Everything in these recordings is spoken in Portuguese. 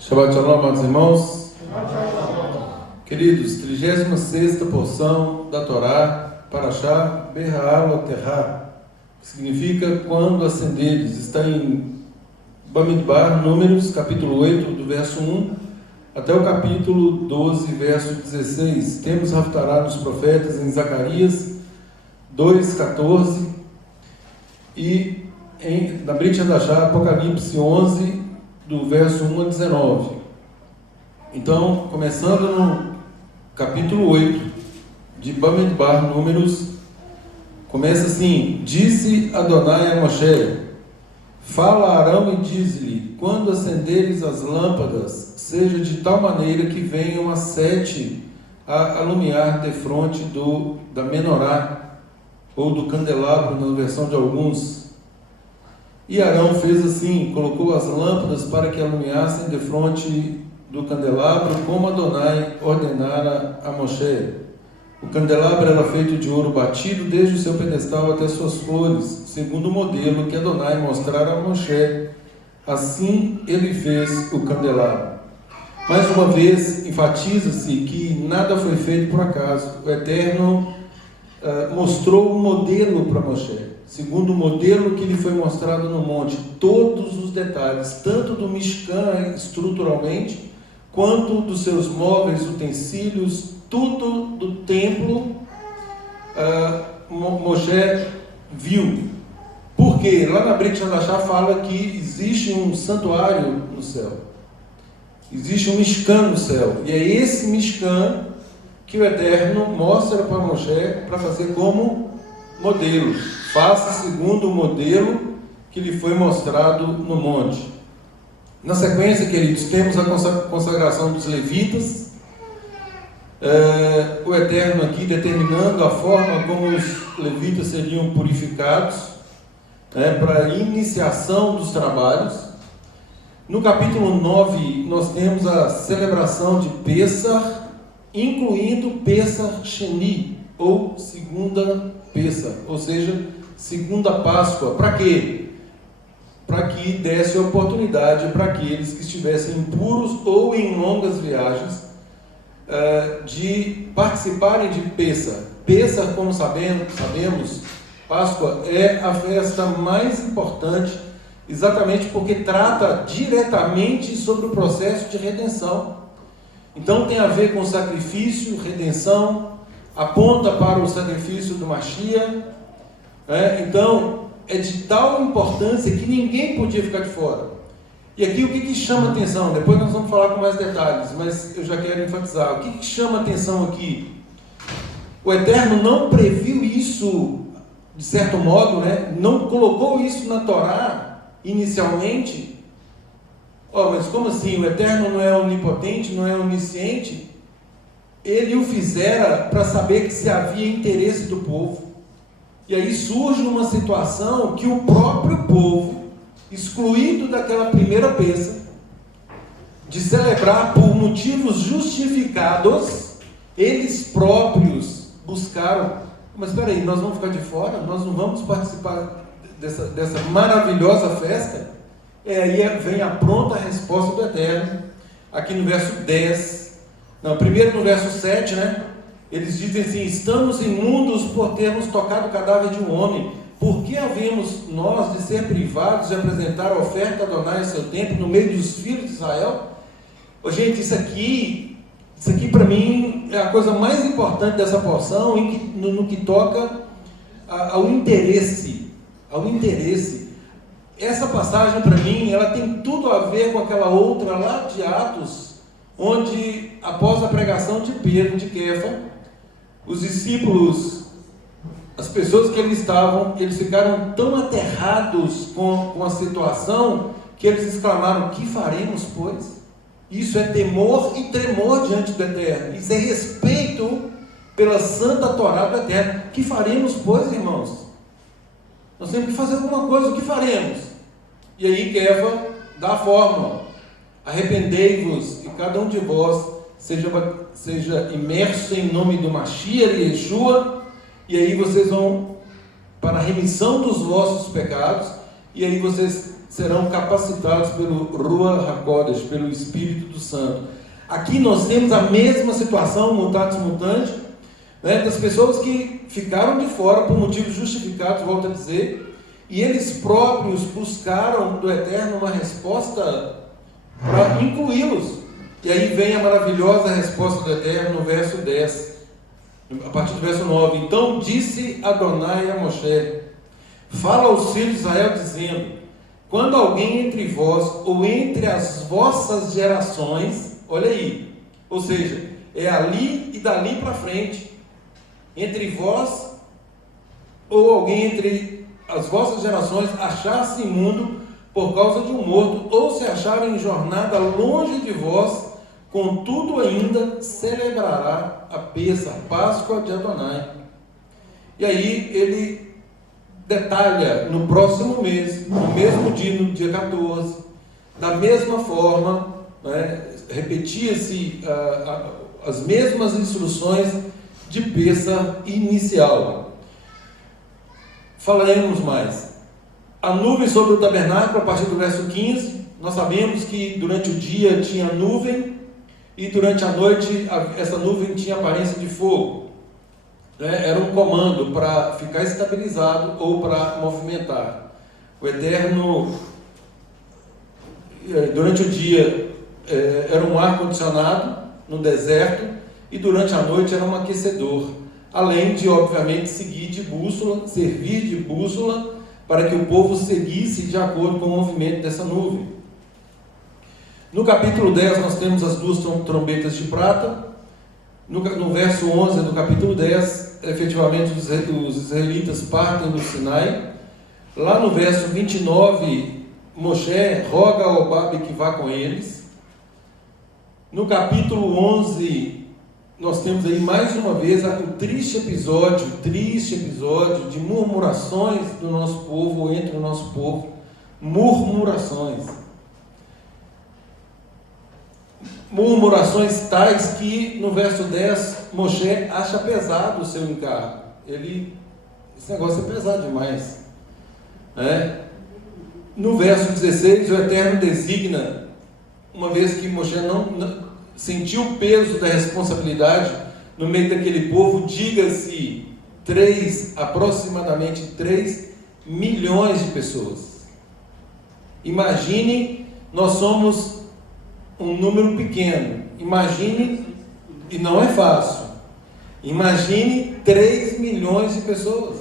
Shabbat Shalom, amados irmãos. Queridos, 36ª porção da Torá, Parashá Beha'alotehá, que significa quando ascenderes. Está em Bamidbar, Números, capítulo 8, do verso 1 até o capítulo 12, verso 16. Temos Haftará dos profetas em Zacarias 2:14 e na Brit Hadashah, Apocalipse 11, do verso 1 a 19. Então, começando no capítulo 8 de Bamidbar, Números, começa assim: Disse Adonai a Moshe: Fala a Arão e diz-lhe: quando acenderes as lâmpadas, seja de tal maneira que venham as 7 a alumiar defronte da menorá, ou do candelabro, na versão de alguns. E Arão fez assim, colocou as lâmpadas para que alumiassem defronte do candelabro, como Adonai ordenara a Moshe. O candelabro era feito de ouro batido, desde o seu pedestal até suas flores, segundo o modelo que Adonai mostrara a Moshe. Assim ele fez o candelabro. Mais uma vez, enfatiza-se que nada foi feito por acaso. O Eterno mostrou um modelo para Moshe, segundo o modelo que lhe foi mostrado no monte, todos os detalhes, tanto do Mishkan estruturalmente, quanto dos seus móveis, utensílios, tudo do templo. Moshe viu. Porque lá na Brit Hadashah fala que existe um santuário no céu, existe um Mishkan no céu, e é esse Mishkan que o Eterno mostra para Moshe para fazer como modelo. Faça segundo o modelo que lhe foi mostrado no monte. Na sequência, queridos, temos a consagração dos levitas. O Eterno aqui determinando a forma como os levitas seriam purificados, para a iniciação dos trabalhos. No capítulo 9, nós temos a celebração de Pessah, incluindo Pessah Sheni, ou segunda Pessah, ou seja, segunda Páscoa. Para quê? Para que desse oportunidade para aqueles que estivessem impuros ou em longas viagens de participarem de Pessah. Pessah, como sabemos, Páscoa é a festa mais importante, exatamente porque trata diretamente sobre o processo de redenção. Então tem a ver com sacrifício, redenção, aponta para o sacrifício do Mashiach. Então é de tal importância que ninguém podia ficar de fora. E aqui o que chama atenção? Depois nós vamos falar com mais detalhes, mas eu já quero enfatizar. O que chama atenção aqui? O Eterno não previu isso, de certo modo, não colocou isso na Torá inicialmente. Mas como assim? O Eterno não é onipotente, não é onisciente? Ele o fizera para saber que se havia interesse do povo. E aí surge uma situação que o próprio povo, excluído daquela primeira Pessah, de celebrar por motivos justificados, eles próprios buscaram: mas espera aí, nós vamos ficar de fora? Nós não vamos participar dessa maravilhosa festa? Aí vem a pronta resposta do Eterno, aqui no verso 10, primeiro no verso 7, eles dizem assim: estamos imundos por termos tocado o cadáver de um homem. Por que havemos nós de ser privados de apresentar a oferta a Adonai em seu templo, no meio dos filhos de Israel? Gente, isso aqui para mim é a coisa mais importante dessa porção, no que toca ao interesse. Essa passagem, para mim, ela tem tudo a ver com aquela outra lá de Atos, onde, após a pregação de Pedro, de Kefa, os discípulos, as pessoas que eles ficaram tão aterrados com a situação, que eles exclamaram: que faremos, pois? Isso é temor e tremor diante do Eterno. Isso é respeito pela santa Torá do Eterno. Que faremos, pois, irmãos? Nós temos que fazer alguma coisa. O que faremos? E aí Kefa dá a fórmula: arrependei-vos e cada um de vós seja imerso em nome do Mashiach e Yeshua, e aí vocês vão para a remissão dos vossos pecados, e aí vocês serão capacitados pelo Ruach HaKodesh, pelo Espírito do Santo. Aqui nós temos a mesma situação, mutatis mutandis, né, das pessoas que ficaram de fora por motivos justificados, volto a dizer, e eles próprios buscaram do Eterno uma resposta para incluí-los. E aí vem a maravilhosa resposta do Eterno no verso 10, a partir do verso 9. Então disse Adonai a Moshe: fala aos filhos de Israel dizendo: quando alguém entre vós ou entre as vossas gerações, olha aí, ou seja, é ali e dali para frente, entre vós ou alguém entre as vossas gerações achar-se imundo por causa de um morto, ou se achar em jornada longe de vós, contudo ainda celebrará a Pêssar, Páscoa de Adonai. E aí ele detalha no próximo mês, no mesmo dia, no dia 14, da mesma forma, né, repetia-se as mesmas instruções de Pêssar inicial. Falaremos mais. A nuvem sobre o tabernáculo, a partir do verso 15, nós sabemos que durante o dia tinha nuvem e durante a noite essa nuvem tinha aparência de fogo. Era um comando para ficar estabilizado ou para movimentar. O Eterno, durante o dia, era um ar-condicionado no deserto e durante a noite era um aquecedor. Além de, obviamente, servir de bússola, para que o povo seguisse de acordo com o movimento dessa nuvem. No capítulo 10 nós temos as duas trombetas de prata. No verso 11 do capítulo 10, efetivamente os israelitas partem do Sinai. Lá no verso 29, Moshe roga ao Obabe que vá com eles. No capítulo 11, nós temos aí mais uma vez um triste episódio de murmurações do nosso povo, ou entre o nosso povo, murmurações tais que no verso 10 Moshe acha pesado o seu encargo. Esse negócio é pesado demais, né? No verso 16 o Eterno designa, uma vez que Moshe não sentiu o peso da responsabilidade no meio daquele povo, diga-se aproximadamente 3 milhões de pessoas. Imagine, nós somos um número pequeno, imagine, e não é fácil, imagine 3 milhões de pessoas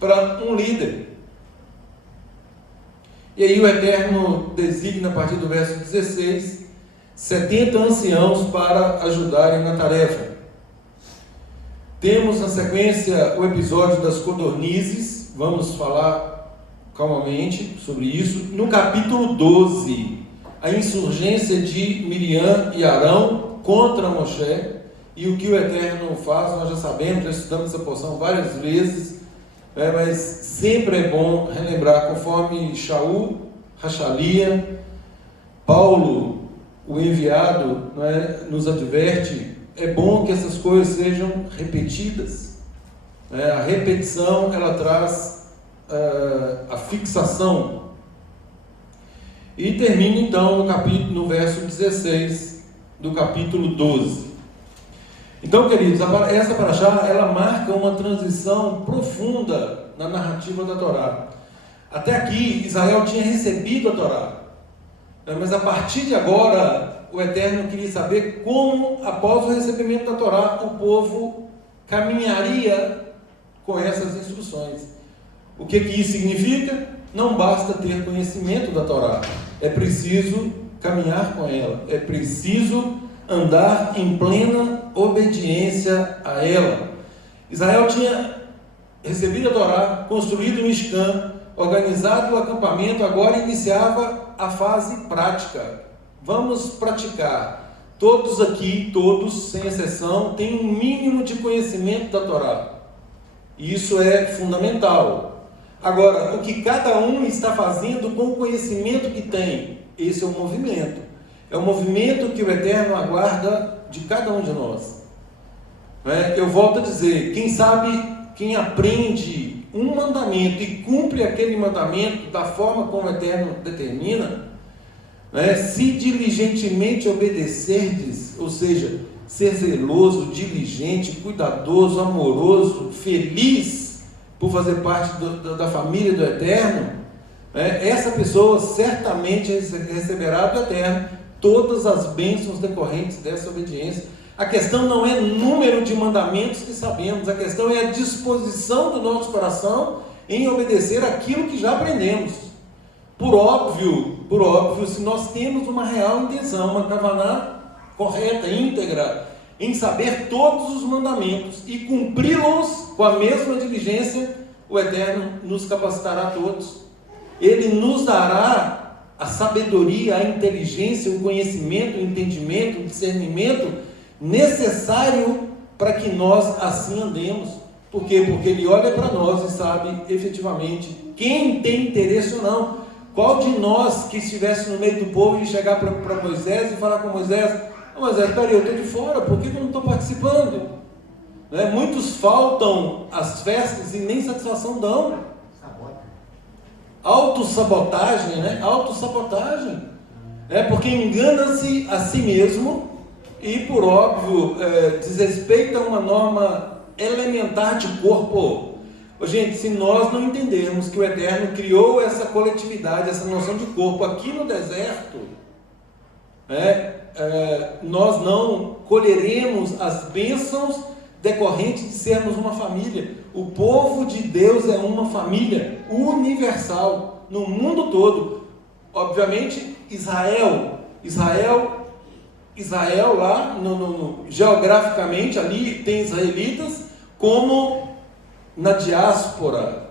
para um líder. E aí o Eterno designa, a partir do verso 16, 70 anciãos para ajudarem na tarefa. Temos na sequência o episódio das codornizes, vamos falar calmamente sobre isso. No capítulo 12, a insurgência de Miriam e Arão contra Moshe, e o que o Eterno faz, nós já sabemos, já estudamos essa porção várias vezes, mas sempre é bom relembrar, conforme Shaul, Rachalia, Paulo, o enviado, nos adverte, é bom que essas coisas sejam repetidas. A repetição, ela traz a fixação. E termina então no verso 16 do capítulo 12. Então, queridos, essa paraxá, ela marca uma transição profunda na narrativa da Torá. Até aqui, Israel tinha recebido a Torá, mas a partir de agora, o Eterno queria saber como, após o recebimento da Torá, o povo caminharia com essas instruções. O que isso significa? Não basta ter conhecimento da Torá, é preciso caminhar com ela, é preciso andar em plena obediência a ela. Israel tinha recebido a Torá, construído o Mishkan, organizado o acampamento, agora iniciava a fase prática. Vamos praticar. Todos aqui, todos, sem exceção, têm um mínimo de conhecimento da Torá. Isso é fundamental. Agora, o que cada um está fazendo com o conhecimento que tem, esse é o movimento. É o movimento que o Eterno aguarda de cada um de nós. Eu volto a dizer, quem aprende um mandamento e cumpre aquele mandamento da forma como o Eterno determina, né? Se diligentemente obedecerdes, ou seja, ser zeloso, diligente, cuidadoso, amoroso, feliz por fazer parte da família do Eterno, né? Essa pessoa certamente receberá do Eterno todas as bênçãos decorrentes dessa obediência. A questão não é número de mandamentos que sabemos, a questão é a disposição do nosso coração em obedecer aquilo que já aprendemos. Por óbvio, se nós temos uma real intenção, uma kavaná correta, íntegra, em saber todos os mandamentos e cumpri-los com a mesma diligência, o Eterno nos capacitará a todos. Ele nos dará a sabedoria, a inteligência, o conhecimento, o entendimento, o discernimento necessário para que nós assim andemos. Por quê? Porque Ele olha para nós e sabe efetivamente quem tem interesse ou não. Qual de nós que estivesse no meio do povo e chegar para Moisés e falar com Moisés: Moisés, peraí, eu estou de fora, por que eu não estou participando? Né? Muitos faltam às festas e nem satisfação dão. Autossabotagem, né? Autossabotagem. Porque engana-se a si mesmo e, por óbvio, desrespeita uma norma elementar de corpo. Gente, se nós não entendermos que o Eterno criou essa coletividade, essa noção de corpo aqui no deserto, nós não colheremos as bênçãos decorrentes de sermos uma família. O povo de Deus é uma família universal no mundo todo. Obviamente, Israel lá, geograficamente, ali tem israelitas, como na diáspora,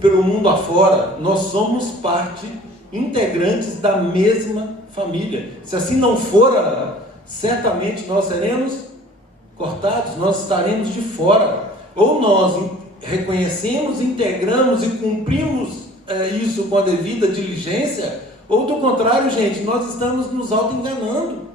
pelo mundo afora, nós somos parte, integrantes da mesma família. Se assim não for, certamente nós seremos cortados, nós estaremos de fora. Ou nós reconhecemos, integramos e cumprimos isso com a devida diligência, ou do contrário, gente, nós estamos nos auto-enganando.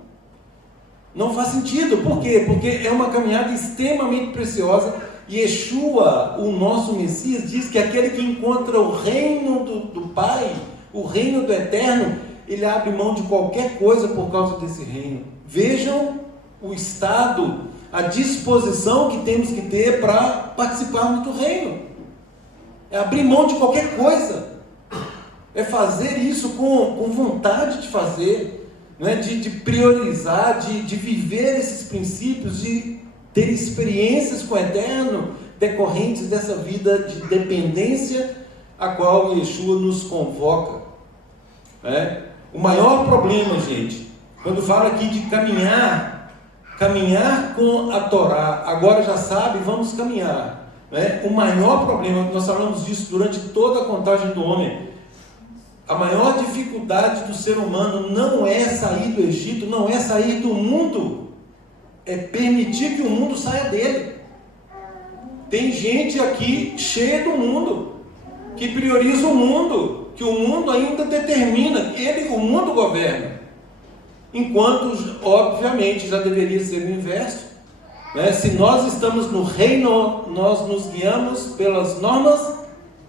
Não faz sentido. Por quê? Porque é uma caminhada extremamente preciosa. E Yeshua, o nosso Messias, diz que aquele que encontra o reino do Pai, o reino do Eterno, ele abre mão de qualquer coisa por causa desse reino. Vejam o estado, a disposição que temos que ter para participarmos do reino. É abrir mão de qualquer coisa. É fazer isso com vontade de fazer, né? de priorizar, de viver esses princípios, de ter experiências com o Eterno decorrentes dessa vida de dependência a qual Yeshua nos convoca. O maior problema, gente, quando fala aqui de caminhar com a Torá, agora já sabe, vamos caminhar. O maior problema, nós falamos disso durante toda a contagem do homem, a maior dificuldade do ser humano não é sair do Egito, não é sair do mundo, é permitir que o mundo saia dele. Tem gente aqui cheia do mundo, que prioriza o mundo, que o mundo ainda determina, o mundo governa, enquanto, obviamente, já deveria ser o inverso. Se nós estamos no reino, nós nos guiamos pelas normas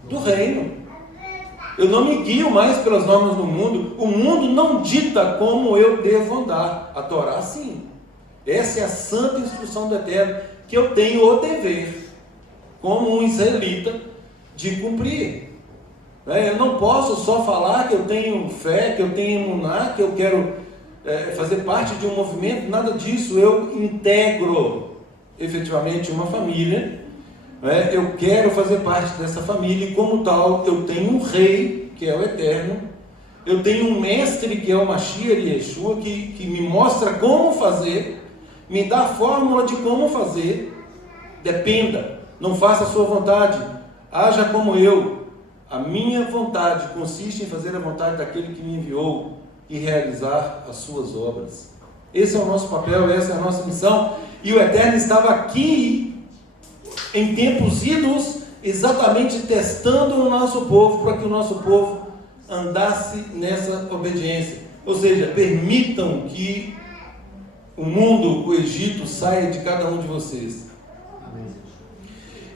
do reino. Eu não me guio mais pelas normas do mundo. O mundo não dita como eu devo andar. A Torá, sim. Essa é a santa instrução do Eterno, que eu tenho o dever, como um israelita, de cumprir. Eu não posso só falar que eu tenho fé, que eu tenho emuná, que eu quero fazer parte de um movimento, nada disso. Eu integro efetivamente uma família, eu quero fazer parte dessa família, e como tal, eu tenho um rei, que é o Eterno, eu tenho um mestre, que é o Mashiach Yeshua, que me mostra como fazer, me dá a fórmula de como fazer. Dependa, não faça a sua vontade, haja como eu. A minha vontade consiste em fazer a vontade daquele que me enviou e realizar as suas obras. Esse é o nosso papel, essa é a nossa missão. E o Eterno estava aqui em tempos idos, exatamente testando o nosso povo, para que o nosso povo andasse nessa obediência. Ou seja, permitam que o mundo, o Egito, saia de cada um de vocês.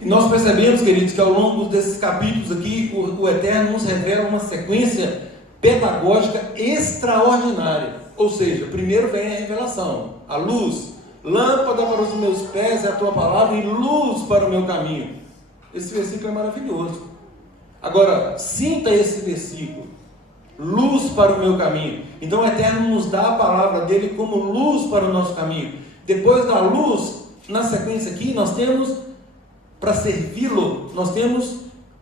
E nós percebemos, queridos, que ao longo desses capítulos aqui, o Eterno nos revela uma sequência pedagógica extraordinária. Ou seja, primeiro vem a revelação, a luz, lâmpada para os meus pés é a tua palavra e luz para o meu caminho. Esse versículo é maravilhoso. Agora, sinta esse versículo, luz para o meu caminho. Então o Eterno nos dá a palavra dele como luz para o nosso caminho. Depois da luz, na sequência aqui, nós temos, para servi-lo, nós temos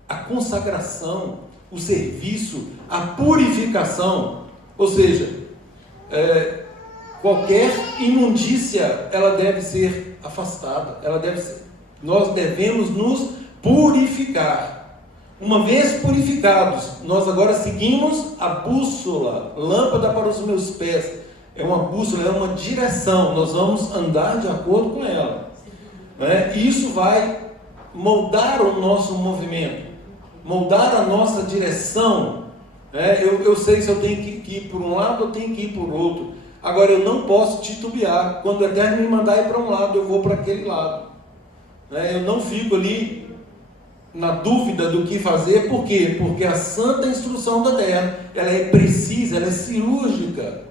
a consagração, o serviço, a purificação. Ou seja, qualquer imundícia, ela deve ser afastada, nós devemos nos purificar. Uma vez purificados, nós agora seguimos a bússola, lâmpada para os meus pés. É uma bússola, é uma direção, nós vamos andar de acordo com ela. E isso vai moldar o nosso movimento, moldar a nossa direção. Eu sei se eu tenho que ir por um lado ou tenho que ir por outro. Agora, eu não posso titubear. Quando o Eterno me mandar ir para um lado, eu vou para aquele lado. Eu não fico ali na dúvida do que fazer. Por quê? Porque a santa instrução do Eterno, ela é precisa, ela é cirúrgica.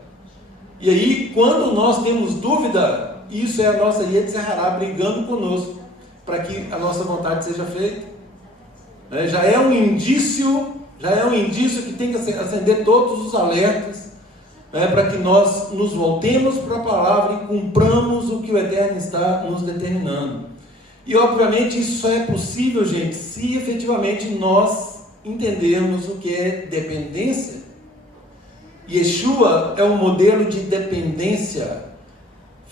E aí, quando nós temos dúvida, isso é a nossa Yetzirará brigando conosco, para que a nossa vontade seja feita. Já é um indício que tem que acender todos os alertas, para que nós nos voltemos para a palavra e cumpramos o que o Eterno está nos determinando. E obviamente isso só é possível, gente, se efetivamente nós entendermos o que é dependência. Yeshua é um modelo de dependência.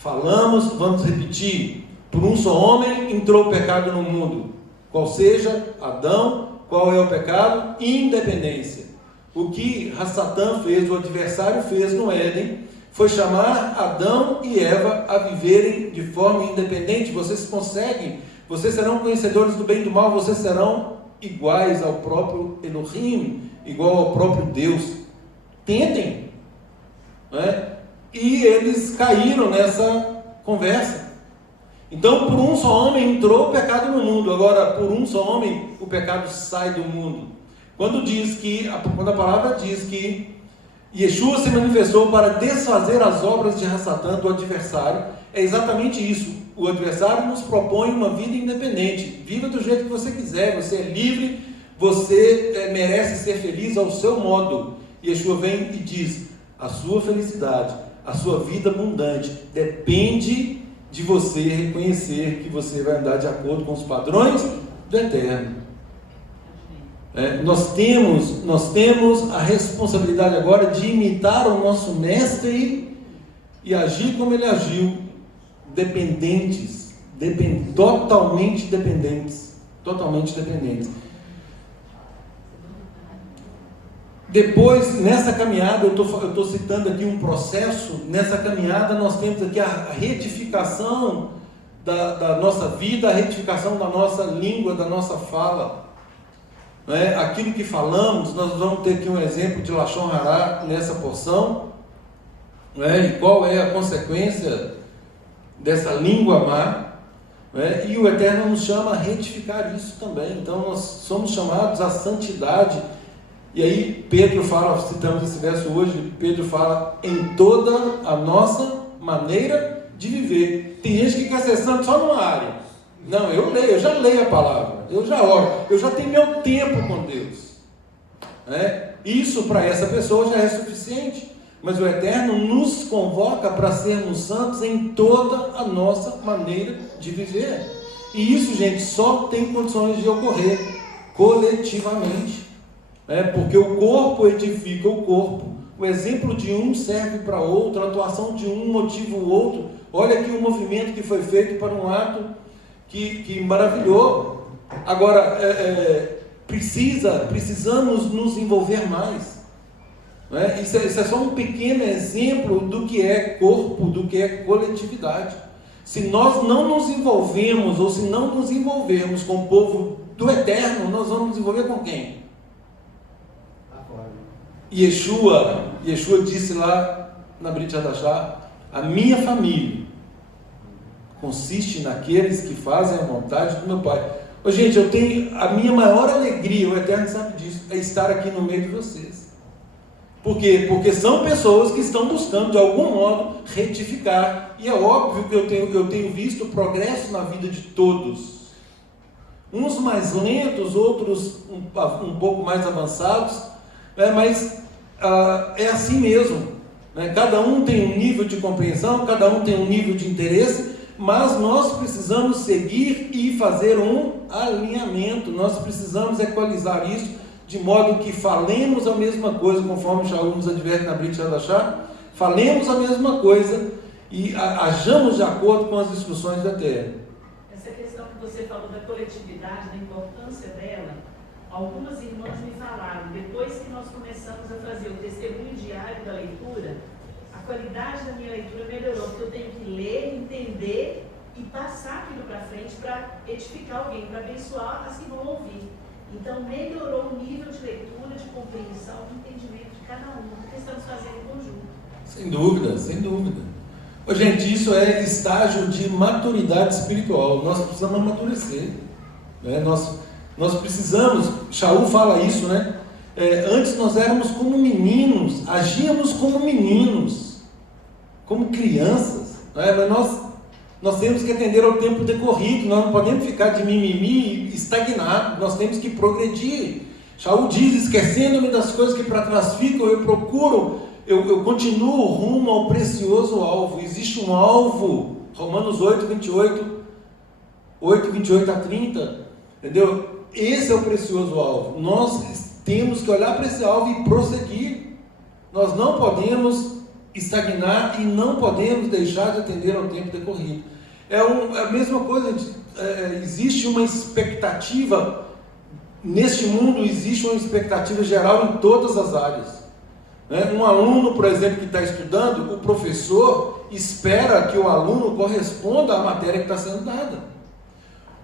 Vamos repetir, por um só homem entrou o pecado no mundo, qual seja Adão. Qual é o pecado? Independência. O que Satã fez, o adversário fez no Éden, foi chamar Adão e Eva a viverem de forma independente. Vocês conseguem, vocês serão conhecedores do bem e do mal, vocês serão iguais ao próprio Elohim, igual ao próprio Deus. Tentem. E eles caíram nessa conversa. Então, por um só homem entrou o pecado no mundo. Agora, por um só homem, o pecado sai do mundo. Quando a palavra diz que Yeshua se manifestou para desfazer as obras de Satã, do adversário, é exatamente isso. O adversário nos propõe uma vida independente. Viva do jeito que você quiser, você é livre, você merece ser feliz ao seu modo. Yeshua vem e diz: a sua felicidade, a sua vida abundante depende de você reconhecer que você vai andar de acordo com os padrões do Eterno. Nós temos a responsabilidade agora de imitar o nosso mestre e agir como ele agiu, totalmente dependentes. Depois, nessa caminhada, eu estou citando aqui um processo. Nessa caminhada nós temos aqui a retificação da nossa vida, a retificação da nossa língua, da nossa fala. Aquilo que falamos, nós vamos ter aqui um exemplo de Lashon Hará nessa porção. E qual é a consequência dessa língua má? E o Eterno nos chama a retificar isso também. Então nós somos chamados à santidade. E aí Pedro fala, citamos esse verso hoje, Pedro fala em toda a nossa maneira de viver. Tem gente que quer ser santo só numa área. Não, eu já leio a palavra, eu já oro, eu já tenho meu tempo com Deus. Isso para essa pessoa já é suficiente. Mas o Eterno nos convoca para sermos santos em toda a nossa maneira de viver. E isso, gente, só tem condições de ocorrer coletivamente. Porque o corpo edifica o corpo. O exemplo de um serve para outro, a atuação de um motiva o outro. Olha aqui o movimento que foi feito para um ato que maravilhou. Agora, precisamos nos envolver mais. Isso é só um pequeno exemplo do que é corpo, do que é coletividade. Se nós não nos envolvemos, ou se não nos envolvermos com o povo do Eterno, nós vamos nos envolver com quem? Yeshua disse lá na Brit Hadashah: a minha família consiste naqueles que fazem a vontade do meu Pai. Gente, eu tenho a minha maior alegria, o Eterno sabe disso, é estar aqui no meio de vocês. Por quê? Porque são pessoas que estão buscando, de algum modo, retificar. E é óbvio que eu tenho visto progresso na vida de todos. Uns mais lentos, outros um pouco mais avançados, mas é assim mesmo. Cada um tem um nível de compreensão, cada um tem um nível de interesse, mas nós precisamos seguir e fazer um alinhamento. Nós precisamos equalizar isso, de modo que falemos a mesma coisa, conforme Shaul nos adverte na Brit Hadashah, falemos a mesma coisa e ajamos de acordo com as instruções da terra. Essa questão que você falou da coletividade, da importância dela, algumas irmãs me falaram, depois que nós começamos a fazer o testemunho diário da leitura, a qualidade da minha leitura melhorou, porque eu tenho que ler, entender e passar aquilo para frente para edificar alguém, para abençoar as que vão ouvir. Então, melhorou o nível de leitura, de compreensão, de entendimento de cada um, porque estamos fazendo em conjunto. Sem dúvida, sem dúvida. Gente, isso é estágio de maturidade espiritual. Nós precisamos amadurecer. Nós precisamos, Shaul fala isso, né? Antes nós éramos como meninos, agíamos como meninos, como crianças, mas nós temos que atender ao tempo decorrido, nós não podemos ficar de mimimi estagnado, nós temos que progredir. Shaul diz, esquecendo-me das coisas que para trás ficam, eu continuo rumo ao precioso alvo. Existe um alvo, Romanos 8, 28 a 30, entendeu? Esse é o precioso alvo. Nós temos que olhar para esse alvo e prosseguir. Nós não podemos estagnar e não podemos deixar de atender ao tempo decorrido. É a mesma coisa, existe uma expectativa, neste mundo existe uma expectativa geral em todas as áreas. Um aluno, por exemplo, que está estudando, o professor espera que o aluno corresponda à matéria que está sendo dada.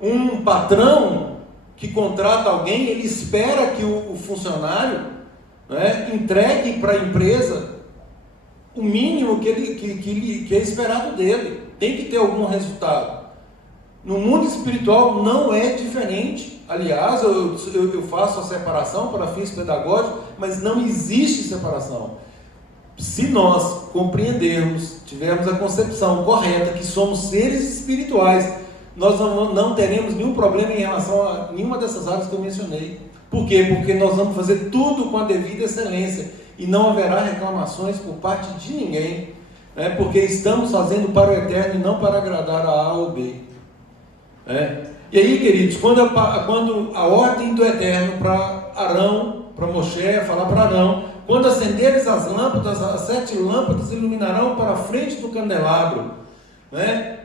Um patrão que contrata alguém, ele espera que o funcionário entregue para a empresa o mínimo que é esperado dele. Tem que ter algum resultado. No mundo espiritual não é diferente. Aliás, eu faço a separação para fins pedagógicos, mas não existe separação. Se nós compreendermos, tivermos a concepção correta que somos seres espirituais, nós não teremos nenhum problema em relação a nenhuma dessas áreas que eu mencionei. Por quê? Porque nós vamos fazer tudo com a devida excelência e não haverá reclamações por parte de ninguém, porque estamos fazendo para o Eterno e não para agradar a A ou B. E aí, queridos, quando a ordem do Eterno para Arão, para Moshe, falar para Arão, quando acenderes as lâmpadas, as 7 lâmpadas iluminarão para a frente do candelabro,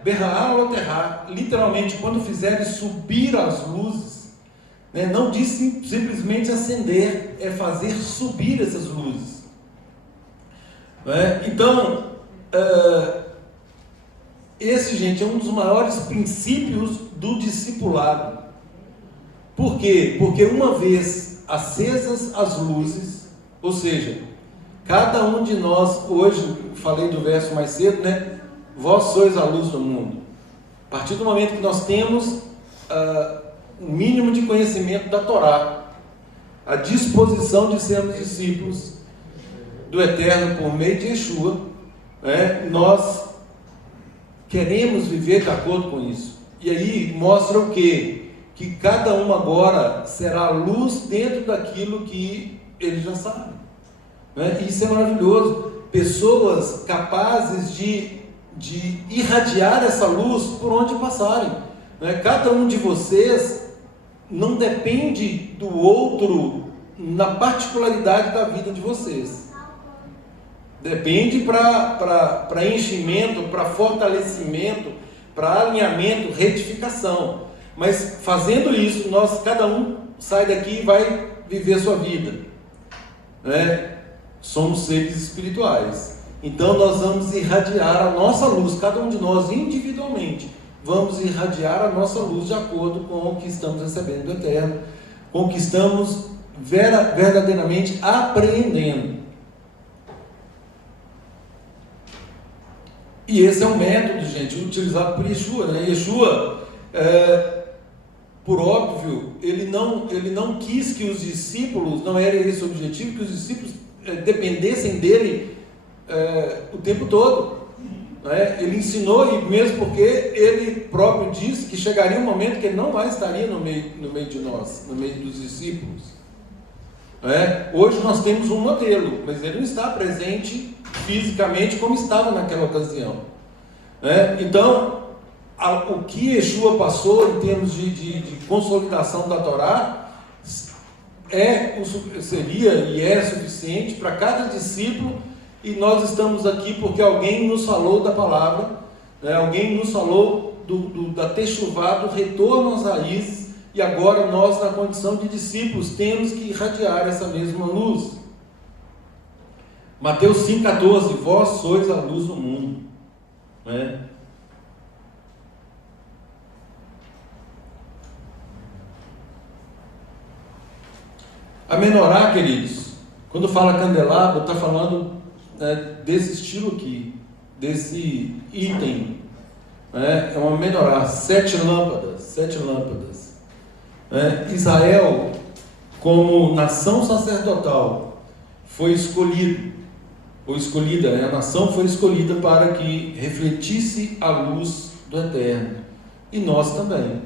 Berraá Loterá, literalmente, quando fizeres subir as luzes, não diz simplesmente acender, é fazer subir essas luzes. Então, esse, gente, é um dos maiores princípios do discipulado. Por quê? Porque uma vez acesas as luzes, ou seja, cada um de nós, hoje, falei do verso mais cedo, vós sois a luz do mundo. A partir do momento que nós temos um mínimo de conhecimento da Torá, a disposição de sermos discípulos do Eterno por meio de Yeshua, nós queremos viver de acordo com isso. E aí mostra o quê? Que cada um agora será luz dentro daquilo que ele já sabe. Isso é maravilhoso. Pessoas capazes de irradiar essa luz por onde passarem. Cada um de vocês não depende do outro na particularidade da vida de vocês. Depende para enchimento, para fortalecimento, para alinhamento, retificação. Mas fazendo isso, cada um sai daqui e vai viver a sua vida. Somos seres espirituais. Então nós vamos irradiar a nossa luz, cada um de nós individualmente, vamos irradiar a nossa luz de acordo com o que estamos recebendo do Eterno, com o que estamos verdadeiramente apreendendo. E esse é um método, gente, utilizado por Yeshua. Yeshua, por óbvio, ele não quis que os discípulos, não era esse o objetivo, que os discípulos dependessem dele o tempo todo. Ele ensinou, e mesmo porque ele próprio disse que chegaria um momento que ele não mais estaria no meio de nós, no meio dos discípulos. Hoje nós temos um modelo, mas ele não está presente fisicamente como estava naquela ocasião. Então, o que Yeshua passou em termos de consolidação da Torá seria e é suficiente para cada discípulo. E nós estamos aqui porque alguém nos falou da palavra, alguém nos falou da techuvá, do retorno às raízes, e agora nós, na condição de discípulos, temos que irradiar essa mesma luz. Mateus 5,14, vós sois a luz do mundo. A menorá, queridos, quando fala candelabro, está falando desse estilo aqui, desse item, é uma menorá, 7 lâmpadas. Israel, como nação sacerdotal, foi escolhida, a nação foi escolhida para que refletisse a luz do Eterno, e nós também,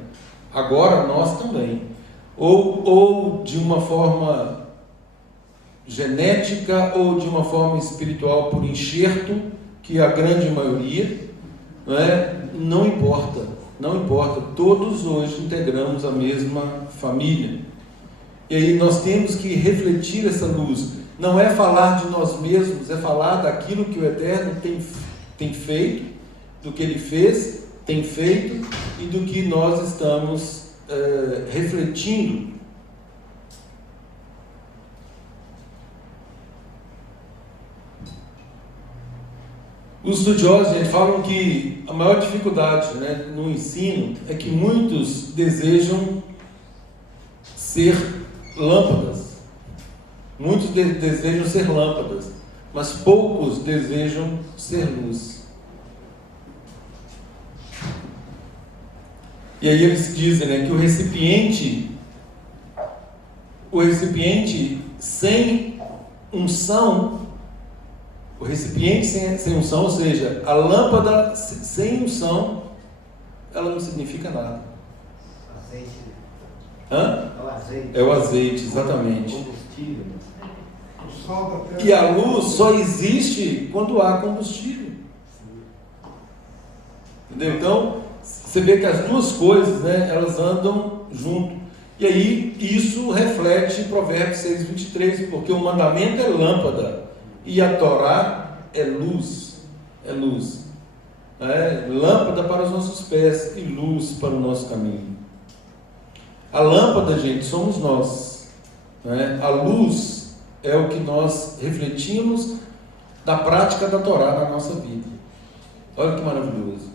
agora nós também, ou de uma forma genética ou de uma forma espiritual por enxerto, que a grande maioria, não importa, todos hoje integramos a mesma família, e aí nós temos que refletir essa luz. Não é falar de nós mesmos, é falar daquilo que o Eterno tem feito, do que Ele fez, tem feito, e do que nós estamos refletindo. Os estudiosos falam que a maior dificuldade no ensino é que muitos desejam ser lâmpadas. Muitos desejam ser lâmpadas, mas poucos desejam ser luz. E aí eles dizem que o recipiente sem unção, o recipiente sem unção, ou seja, a lâmpada sem unção, ela não significa nada. Azeite. Hã? É o azeite. É o azeite, exatamente. Combustível. O sol da terra. E a luz só existe quando há combustível. Entendeu? Então, você vê que as duas coisas, elas andam junto. E aí, isso reflete Provérbios 6:23, porque o mandamento é lâmpada e a Torá é luz. Lâmpada para os nossos pés e luz para o nosso caminho. A lâmpada, gente, somos nós. A luz é o que nós refletimos da prática da Torá na nossa vida. Olha que maravilhoso.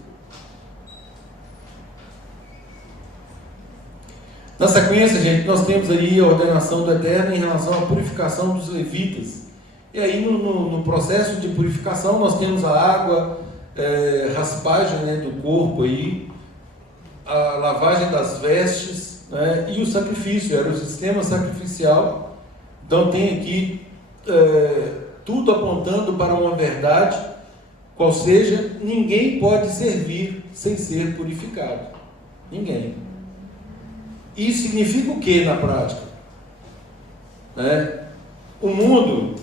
Na sequência, gente, nós temos aí a ordenação do Eterno em relação à purificação dos levitas. E aí no processo de purificação nós temos a água, raspagem do corpo aí, a lavagem das vestes, e o sacrifício, era o sistema sacrificial. Então tem aqui tudo apontando para uma verdade, qual seja, ninguém pode servir sem ser purificado. Ninguém. Isso significa o que na prática? O mundo,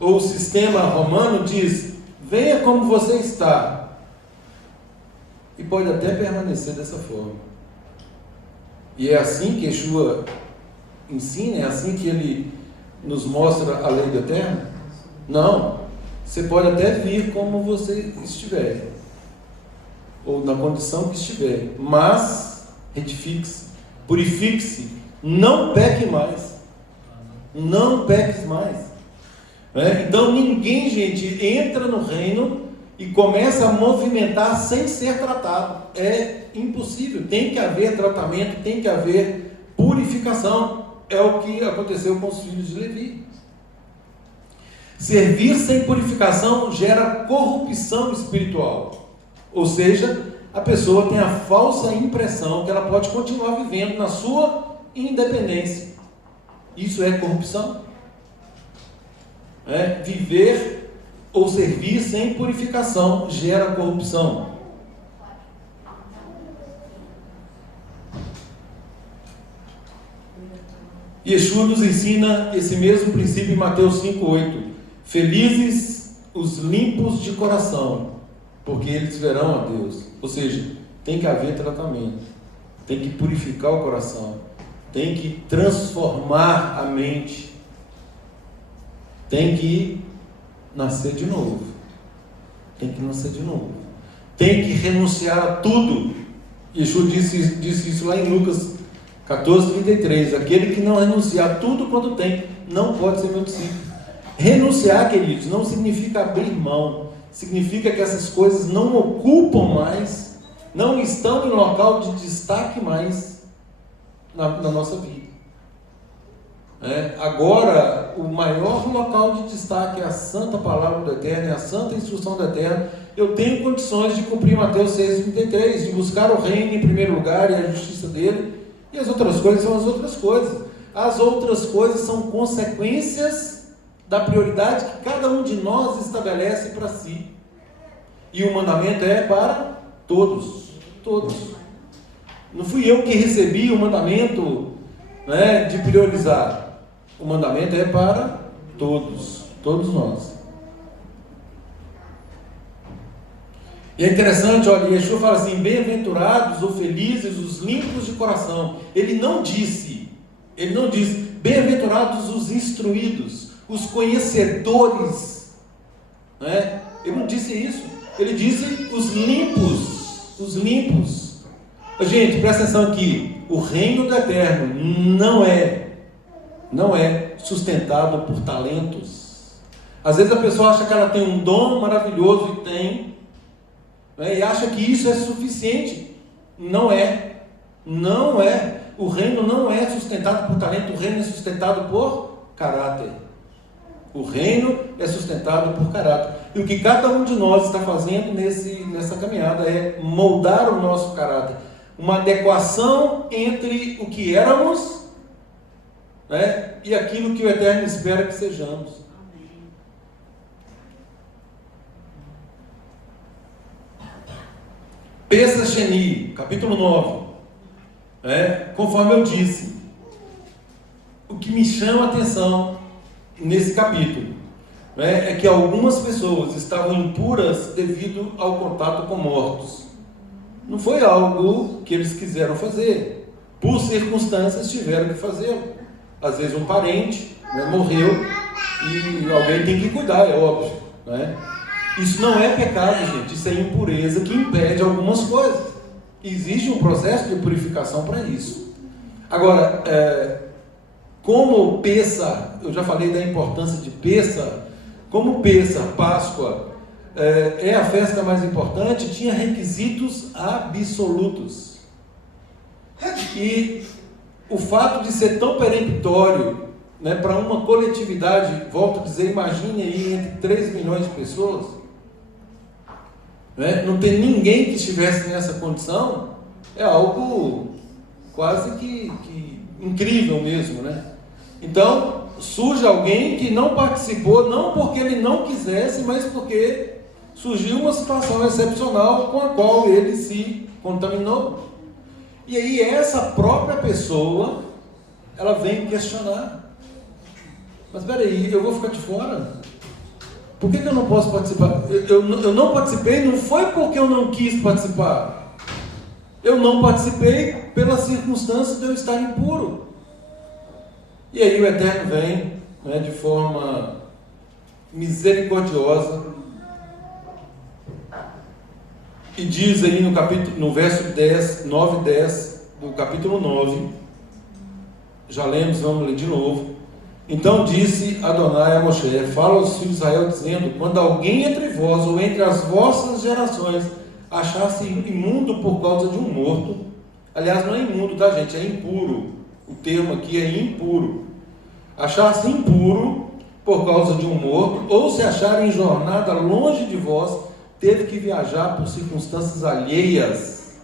ou o sistema romano diz, venha como você está, e pode até permanecer dessa forma. E é assim que Yeshua ensina, é assim que ele nos mostra a lei do Eterno? Não, você pode até vir como você estiver, ou na condição que estiver, mas retifique-se, purifique-se, não peque mais, não peques mais. Então ninguém, gente, entra no reino e começa a movimentar sem ser tratado. É impossível, tem que haver tratamento, tem que haver purificação. É o que aconteceu com os filhos de Levi. Servir sem purificação gera corrupção espiritual, ou seja, a pessoa tem a falsa impressão que ela pode continuar vivendo na sua independência. Isso é corrupção. Viver ou servir sem purificação gera corrupção. Yeshua nos ensina esse mesmo princípio em Mateus 5,8. Felizes os limpos de coração, porque eles verão a Deus. Ou seja, tem que haver tratamento, tem que purificar o coração, tem que transformar a mente, tem que nascer de novo, tem que renunciar a tudo. Yeshua disse isso lá em Lucas 14:33. Aquele que não renunciar a tudo quanto tem, não pode ser meu discípulo. Renunciar, queridos, não significa abrir mão, significa que essas coisas não ocupam mais, não estão em local de destaque mais na nossa vida. Agora, o maior local de destaque é a santa palavra do Eterno, é a santa instrução do Eterno. Eu tenho condições de cumprir Mateus 6:33, de buscar o reino em primeiro lugar e a justiça dele, e as outras coisas são as outras coisas. As outras coisas são consequências da prioridade que cada um de nós estabelece para si. E o mandamento é para todos. Não fui eu que recebi o mandamento, de priorizar. O mandamento é para todos nós. E é interessante, olha, Yeshua fala assim: bem-aventurados ou felizes os limpos de coração. Ele não disse, bem-aventurados os instruídos, os conhecedores, Ele não disse isso. Ele disse os limpos. Gente, presta atenção aqui. O reino do Eterno não é sustentado por talentos. Às vezes a pessoa acha que ela tem um dom maravilhoso, e tem, e acha que isso é suficiente. Não é. O reino não é sustentado por talento. O reino é sustentado por caráter. O reino é sustentado por caráter. E o que cada um de nós está fazendo nessa caminhada é moldar o nosso caráter. Uma adequação entre o que éramos, e aquilo que o Eterno espera que sejamos. Pesach Sheni, capítulo 9. Conforme eu disse, o que me chama a atenção nesse capítulo é que algumas pessoas estavam impuras devido ao contato com mortos. Não foi algo que eles quiseram fazer, por circunstâncias tiveram que fazê-lo. Às vezes um parente morreu e alguém tem que cuidar, é óbvio, Isso não é pecado, gente, isso é impureza que impede algumas coisas. Existe um processo de purificação para isso. Agora, como Pêssar, eu já falei da importância de Pêssar, como Pêssar, Páscoa, é a festa mais importante, tinha requisitos absolutos. E o fato de ser tão peremptório, para uma coletividade, volto a dizer, imagine aí entre 3 milhões de pessoas, não ter ninguém que estivesse nessa condição, é algo quase que incrível mesmo, Então, surge alguém que não participou, não porque ele não quisesse, mas porque surgiu uma situação excepcional com a qual ele se contaminou. E aí essa própria pessoa, ela vem questionar: mas espera aí, eu vou ficar de fora? Por que eu não posso participar? Eu não participei, não foi porque eu não quis participar. Eu não participei pela circunstância de eu estar impuro. E aí o Eterno vem, de forma misericordiosa, e diz aí no verso 9 e 10 do capítulo 9, já lemos, vamos ler de novo. Então disse Adonai a Moshe: fala aos filhos de Israel, dizendo: quando alguém entre vós ou entre as vossas gerações achasse imundo por causa de um morto, aliás, não é imundo, tá, gente? É impuro. O termo aqui é impuro. Achar-se impuro por causa de um morto, ou se achar em jornada longe de vós, teve que viajar por circunstâncias alheias.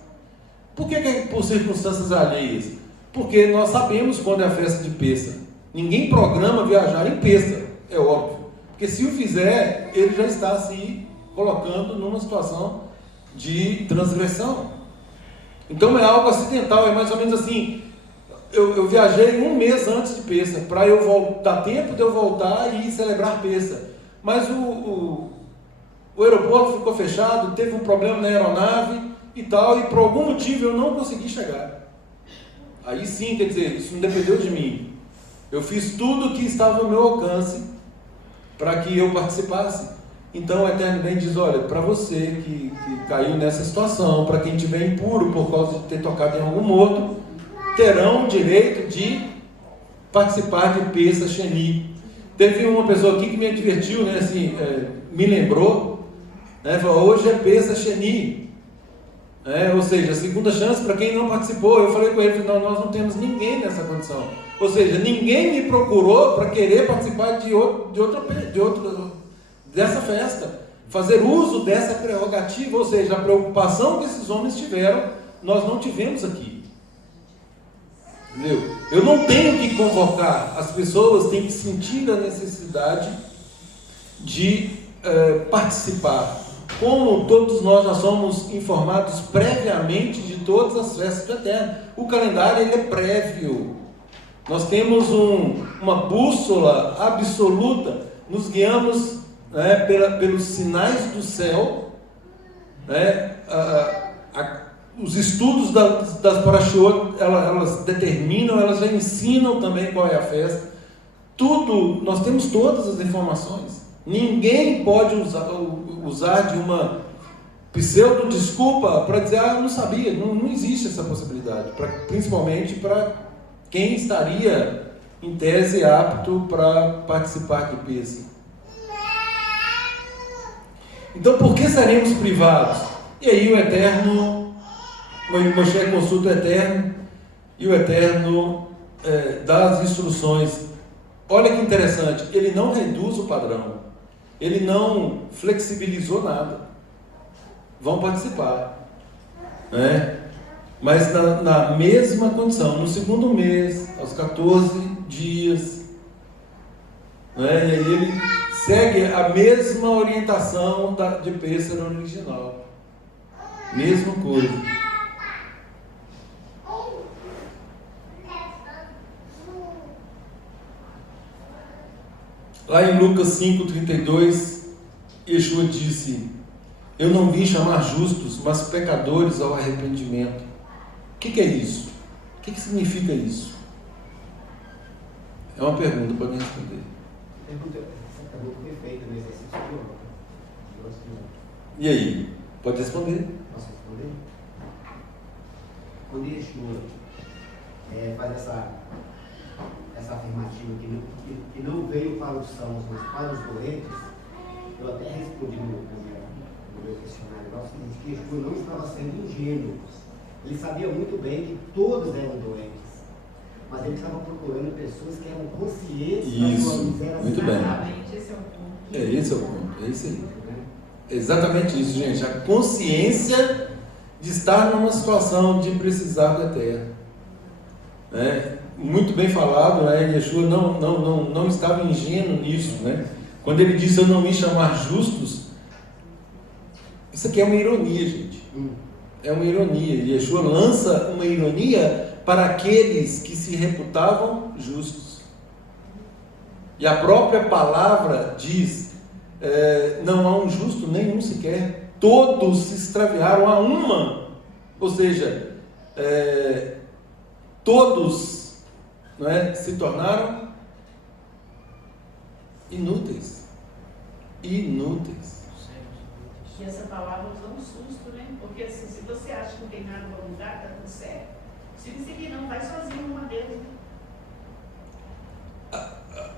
Por que é por circunstâncias alheias? Porque nós sabemos quando é a festa de Pêssar. Ninguém programa viajar em Pêssar, é óbvio. Porque se o fizer, ele já está se colocando numa situação de transgressão. Então é algo acidental, é mais ou menos assim. Eu viajei um mês antes de Pêssar, para eu dar tempo de eu voltar e celebrar Pêssar. Mas o aeroporto ficou fechado, teve um problema na aeronave e tal, e por algum motivo eu não consegui chegar. Aí sim, quer dizer, isso não dependeu de mim. Eu fiz tudo o que estava no meu alcance para que eu participasse. Então o Eterno bem diz, olha, para você que caiu nessa situação, para quem estiver impuro por causa de ter tocado em algum morto, terão o direito de participar de Pêssar Sheni. Teve uma pessoa aqui que me advertiu, né, assim, me lembrou, né, falou, hoje é Pêssar Sheni, ou seja, a segunda chance para quem não participou. Eu falei com ele, não, nós não temos ninguém nessa condição, ou seja, ninguém me procurou para querer participar dessa festa, fazer uso dessa prerrogativa, ou seja, a preocupação que esses homens tiveram, nós não tivemos aqui. Entendeu? Eu não tenho que convocar, as pessoas têm que sentir a necessidade de participar. Como todos nós já somos informados previamente de todas as festas do Eterno, o calendário ele é prévio. Nós temos uma bússola absoluta, nos guiamos, né, pelos sinais do céu, né, os estudos das parashiot, elas determinam, elas já ensinam também qual é a festa. Tudo, nós temos todas as informações. Ninguém pode usar de uma pseudo desculpa para dizer, eu não sabia. Não existe essa possibilidade, principalmente para quem estaria em tese apto para participar de Pêssar. Então, por que seremos privados? E aí o Eterno, Moshe consulta o Eterno, e o Eterno dá as instruções. Olha que interessante, ele não reduz o padrão, ele não flexibilizou nada. Vão participar, né? Mas na mesma condição, no segundo mês, aos 14 dias, né? E aí ele segue a mesma orientação de Pêssar original, mesma coisa. Lá em Lucas 5,32, Yeshua disse, eu não vim chamar justos, mas pecadores ao arrependimento. O que é isso? O que significa isso? É uma pergunta para me responder. Essa pergunta foi feita no exercício de ontem. E aí? Pode responder? Posso responder? Quando Yeshua faz essa afirmativa que não veio para os sãos, mas para os doentes, eu até respondi no meu questionário o seguinte, que Yeshua não estava sendo ingênuo. Ele sabia muito bem que todos eram doentes, mas ele estava procurando pessoas que eram conscientes da sua miséria. Muito bem. Esse é o ponto. Esse é o ponto, é isso aí. Exatamente isso, gente. A consciência de estar numa situação de precisar do Eterno. Muito bem falado, né? Yeshua não estava ingênuo nisso, né? Quando ele disse eu não me chamar justos, isso aqui é uma ironia, gente. É uma ironia. Yeshua lança uma ironia para aqueles que se reputavam justos. E a própria palavra diz, não há um justo nenhum sequer, todos se extraviaram a uma, ou seja, todos, não é, se tornaram inúteis. E essa palavra nos dá um susto, né? Porque assim, se você acha que não tem nada para mudar, está tudo certo. Se você que não, vai sozinho numa Deus.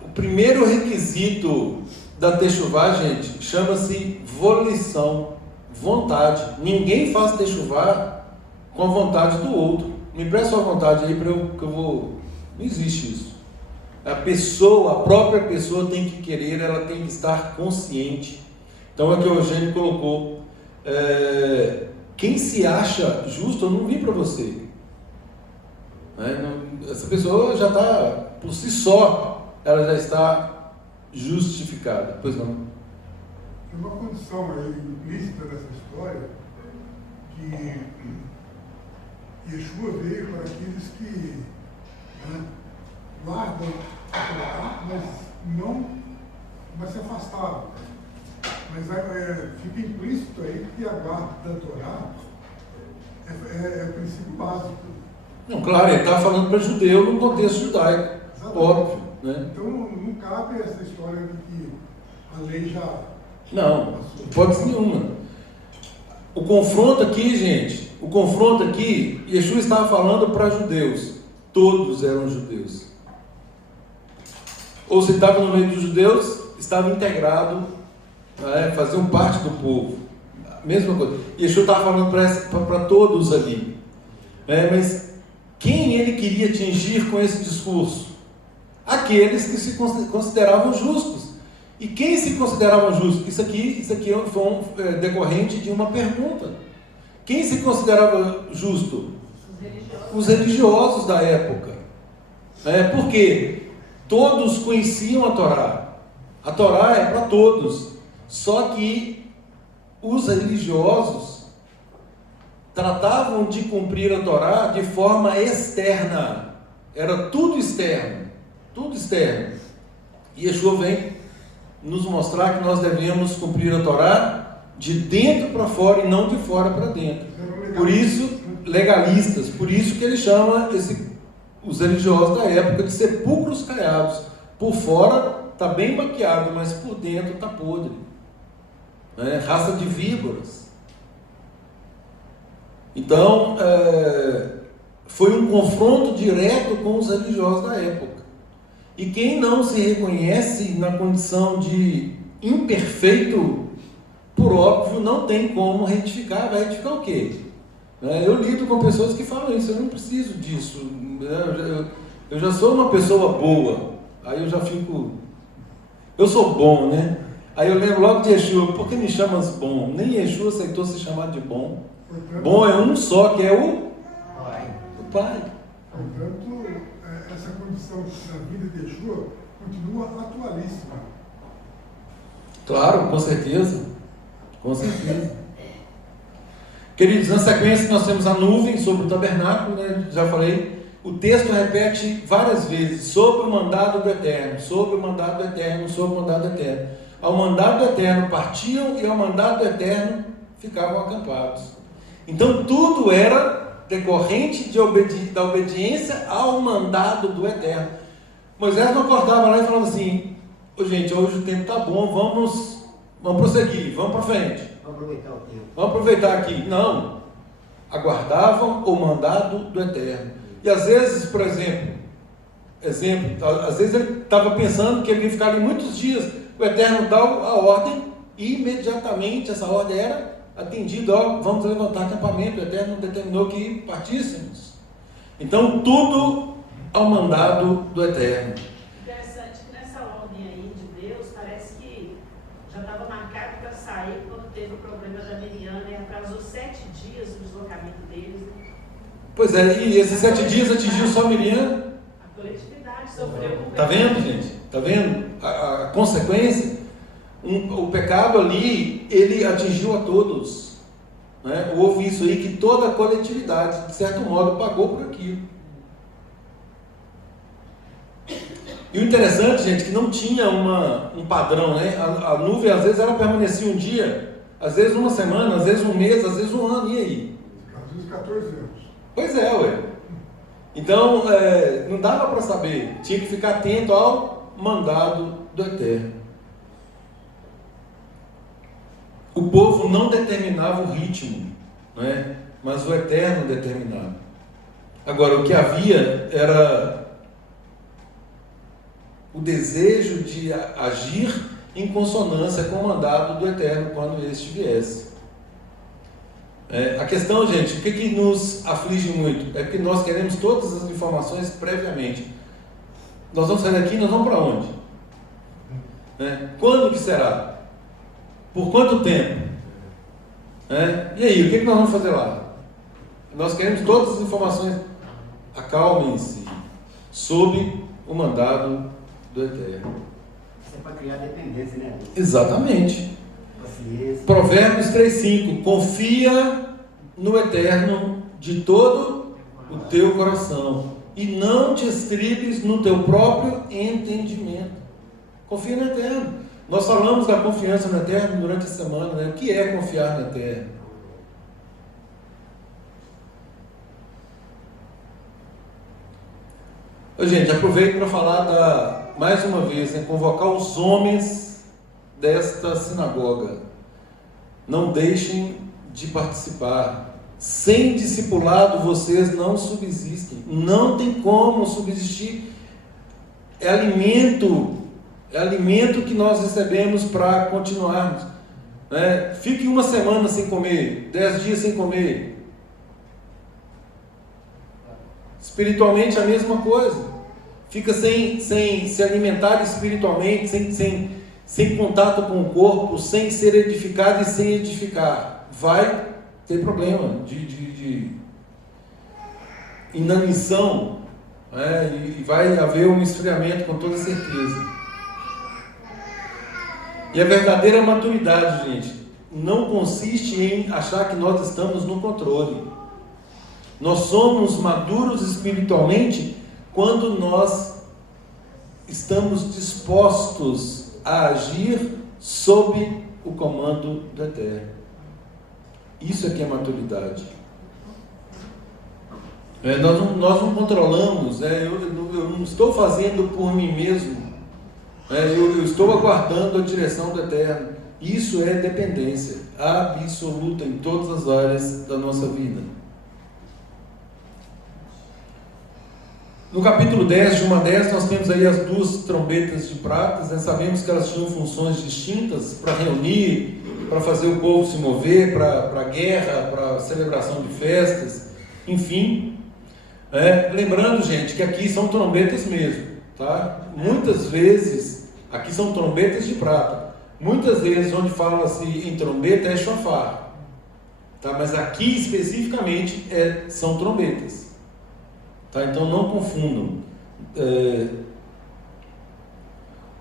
O primeiro requisito da techuvá, gente, chama-se volição, vontade. Ninguém faz techuvá com a vontade do outro. Me presta sua vontade aí que eu vou... Não existe isso. A própria pessoa tem que querer, ela tem que estar consciente. Então é o que o Eugênio colocou. Quem se acha justo, eu não vim para você. Essa pessoa já está, por si só, ela já está justificada. Pois não. Tem uma condição aí implícita dessa história, que Yeshua veio para aqueles que guardam a Torá, mas se afastaram. Mas fica implícito aí que a guarda da Torá é o princípio básico. Não, claro, ele estava falando para judeu no contexto judaico. Exatamente. Óbvio. Né? Então não cabe essa história de que a lei já... Não, hipótese nenhuma. O confronto aqui, gente, Yeshua estava falando para judeus. Todos eram judeus. Ou se estava no meio dos judeus, estava integrado, faziam parte do povo. Mesma coisa. Yeshua estava falando para todos ali. Mas quem ele queria atingir com esse discurso? Aqueles que se consideravam justos. E quem se consideravam justos? Isso aqui foi decorrente de uma pergunta. Quem se considerava justo? Os religiosos da época. Por quê? Todos conheciam a Torá. A Torá é para todos. Só que os religiosos tratavam de cumprir a Torá de forma externa. Era tudo externo. Tudo externo. E Yeshua vem nos mostrar que nós devemos cumprir a Torá de dentro para fora e não de fora para dentro. Por isso, legalistas, por isso que ele chama os religiosos da época de sepulcros caiados. Por fora está bem maquiado, mas por dentro está podre. Raça de víboras. Então, foi um confronto direto com os religiosos da época. E quem não se reconhece na condição de imperfeito, por óbvio, não tem como retificar. Vai retificar o quê? Eu lido com pessoas que falam isso, eu não preciso disso. Eu já sou uma pessoa boa. Aí eu já fico... Eu sou bom, né? Aí eu lembro logo de Yeshua, por que me chamas bom? Nem Yeshua aceitou ser chamado de bom. Bom é um só, que é o Pai. Portanto, essa condição da vida de Yeshua continua atualíssima. Claro, com certeza. Com certeza. Queridos, na sequência nós temos a nuvem sobre o tabernáculo, né? Já falei. O texto repete várias vezes, sobre o mandado do Eterno, sobre o mandado do Eterno, sobre o mandado do Eterno. Ao mandado do Eterno partiam e ao mandado do Eterno ficavam acampados. Então tudo era decorrente da obediência ao mandado do Eterno. Moisés não acordava lá e falava assim: gente, hoje o tempo está bom, vamos prosseguir, vamos para frente. Vamos aproveitar o tempo. Vamos aproveitar aqui. Não. Aguardavam o mandado do Eterno. E às vezes, por exemplo, às vezes ele estava pensando que ele ia ficar ali muitos dias. O Eterno dá a ordem e imediatamente essa ordem era atendida. Vamos levantar acampamento. O Eterno determinou que partíssemos. Então, tudo ao mandado do Eterno. Interessante que nessa ordem aí de Deus, parece que já estava marcado para sair quando teve o problema da Miriam, e atrasou 7 dias o deslocamento deles. Né? Pois é, e esses 7 dias atingiu só Miriam. A coletividade sofreu com o Está vendo, gente? Está vendo a consequência? O pecado ali, ele atingiu a todos. Né? Houve isso aí que toda a coletividade, de certo modo, pagou por aquilo. E o interessante, gente, que não tinha um padrão, né? A nuvem, às vezes, ela permanecia um dia, às vezes uma semana, às vezes um mês, às vezes um ano, e aí? Às vezes 14 anos. Pois é, ué. Então, não dava para saber, tinha que ficar atento ao mandado do Eterno. O povo não determinava o ritmo, né? Mas o Eterno determinava. Agora, o que havia era o desejo de agir em consonância com o mandado do Eterno quando este viesse. A questão, gente, o que nos aflige muito é que nós queremos todas as informações previamente. Nós vamos sair daqui, nós vamos para onde? Quando que será? Por quanto tempo? E aí, o que nós vamos fazer lá? Nós queremos todas as informações. Acalmem-se sob o mandado do Eterno. Isso é para criar dependência, né? Exatamente. Paciência. Provérbios 3,5: confia no Eterno de todo o teu coração e não te estribes no teu próprio entendimento. Confia no Eterno. Nós falamos da confiança no Eterno durante a semana, né? O que é confiar no Eterno? Gente, aproveito para falar mais uma vez, convocar os homens desta sinagoga. Não deixem de participar. Sem discipulado vocês não subsistem. Não tem como subsistir. É alimento que nós recebemos para continuarmos. Fique uma semana sem comer, 10 dias sem comer. Espiritualmente a mesma coisa. Fica sem se alimentar espiritualmente, sem contato com o corpo, sem ser edificado e sem edificar. Vai ter problema de inanição, e vai haver um esfriamento com toda certeza. E a verdadeira maturidade, gente, não consiste em achar que nós estamos no controle. Nós somos maduros espiritualmente quando nós estamos dispostos a agir sob o comando do Eterno. Isso é que é maturidade. Nós não controlamos, eu não estou fazendo por mim mesmo, eu estou aguardando a direção do Eterno. Isso é dependência absoluta em todas as áreas da nossa vida. No capítulo 10, de 1 a 10, nós temos aí as 2 trombetas de prata. Sabemos que elas tinham funções distintas para reunir, para fazer o povo se mover, para guerra, para celebração de festas, enfim. Lembrando, gente, que aqui são trombetas mesmo, tá? Muitas vezes, aqui são trombetas de prata. Muitas vezes, onde fala-se em trombeta, é shofar, tá? Mas aqui, especificamente, são trombetas. Tá? Então não confundam.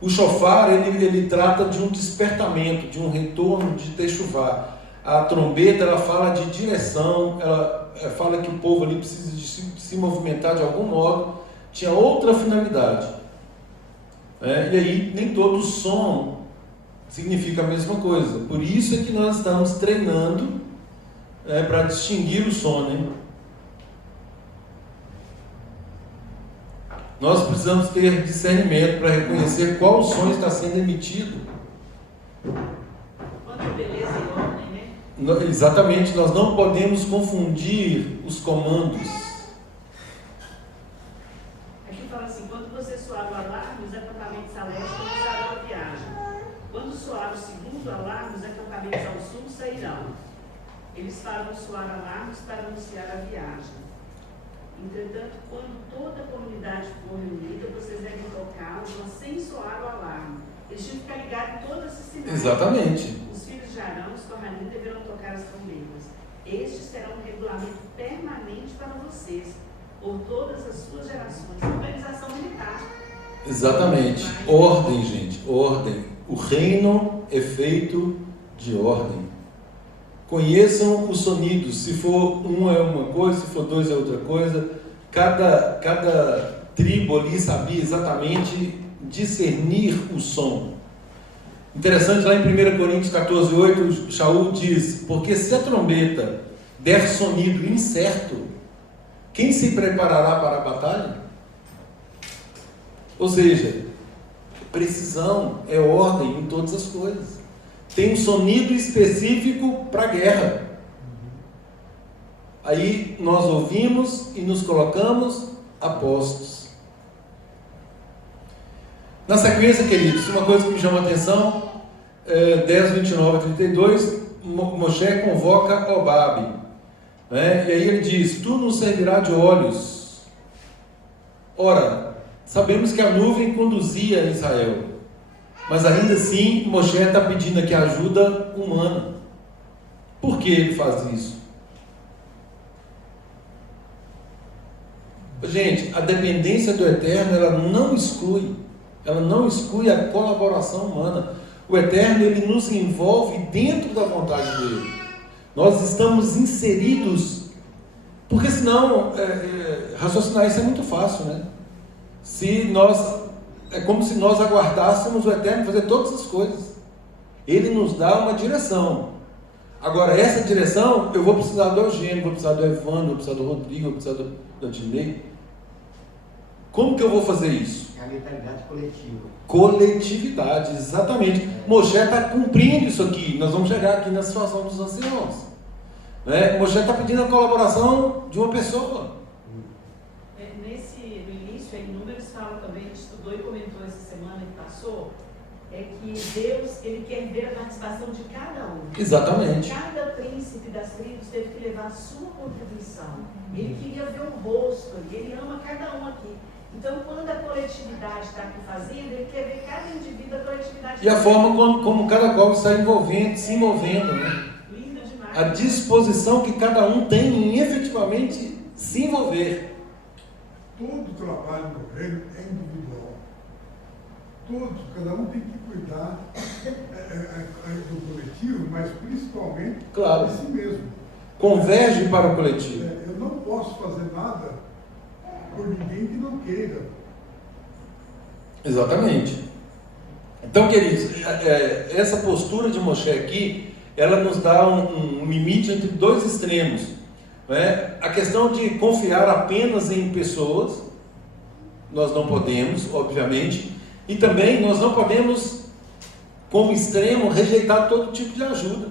O shofar ele trata de um despertamento, de um retorno de techuvá. A trombeta ela fala de direção, ela fala que o povo ali precisa de se movimentar de algum modo, tinha outra finalidade. E aí nem todo som significa a mesma coisa. Por isso é que nós estamos treinando para distinguir o som, né? Nós precisamos ter discernimento para reconhecer qual som está sendo emitido. Quanto beleza e ordem, né? Exatamente, nós não podemos confundir os comandos. Aqui fala assim: quando você soar o alarme, os acampamentos a leste começarão a viagem. Quando soar o segundo alarme, os acampamentos ao sul sairão. Eles farão soar alarmes para anunciar a viagem. Entretanto, quando toda a comunidade for reunida, vocês devem tocá-los, mas sem soar o alarme. Eles tinham que ficar ligados em todos esses sinais. Exatamente. Os filhos de Arão, os Kohanim, deverão tocar as trombetas. Este será um regulamento permanente para vocês, por todas as suas gerações. Organização militar. Exatamente. Ordem, gente. Ordem. O reino é feito de ordem. Conheçam os sonidos. Se for um é uma coisa, se for 2 é outra coisa. Cada tribo ali sabia exatamente discernir o som. Interessante, lá em 1 Coríntios 14:8, Shaul diz: porque se a trombeta der sonido incerto, quem se preparará para a batalha? Ou seja, precisão é ordem em todas as coisas. Tem um sonido específico para a guerra. Aí nós ouvimos e nos colocamos a postos. Na sequência, queridos, uma coisa que me chama a atenção, 10, 29 a 32, Moshe convoca Obabe, né? E aí ele diz: tu nos servirá de olhos. Ora, sabemos que a nuvem conduzia Israel. Mas ainda assim, Moshe está pedindo aqui ajuda humana. Por que ele faz isso? Gente, a dependência do Eterno, ela não exclui a colaboração humana. O Eterno, ele nos envolve dentro da vontade dele. Nós estamos inseridos, porque senão, raciocinar isso é muito fácil, né? É como se nós aguardássemos o Eterno fazer todas as coisas. Ele nos dá uma direção. Agora, essa direção, eu vou precisar do Eugênio, vou precisar do Evandro, vou precisar do Rodrigo, vou precisar do Adinei. Como que eu vou fazer isso? É a mentalidade coletiva. Coletividade, exatamente. Moshe está cumprindo isso aqui. Nós vamos chegar aqui na situação dos anciãos. Né? Moshe está pedindo a colaboração de uma pessoa. No início, em Números fala também, a gente estudou e comentou essa semana que passou, é que Deus, ele quer ver a participação de cada um. Exatamente. Cada príncipe das tribos teve que levar a sua contribuição. Ele queria ver o rosto, ele ama cada um aqui. Então, quando a coletividade está aqui fazendo, ele quer ver cada indivíduo da coletividade. E a forma como cada qual está se envolvendo, né? Lindo demais. A disposição que cada um tem em efetivamente se envolver. Todo trabalho no reino é individual. Todos, cada um tem que cuidar do coletivo, mas principalmente Claro. de si mesmo. Converge para o coletivo. Eu não posso fazer nada por ninguém que não queira. Exatamente. Então, queridos, essa postura de Moshe aqui, ela nos dá um limite entre dois extremos. Né? A questão de confiar apenas em pessoas, nós não podemos, obviamente, e também nós não podemos, como extremo, rejeitar todo tipo de ajuda.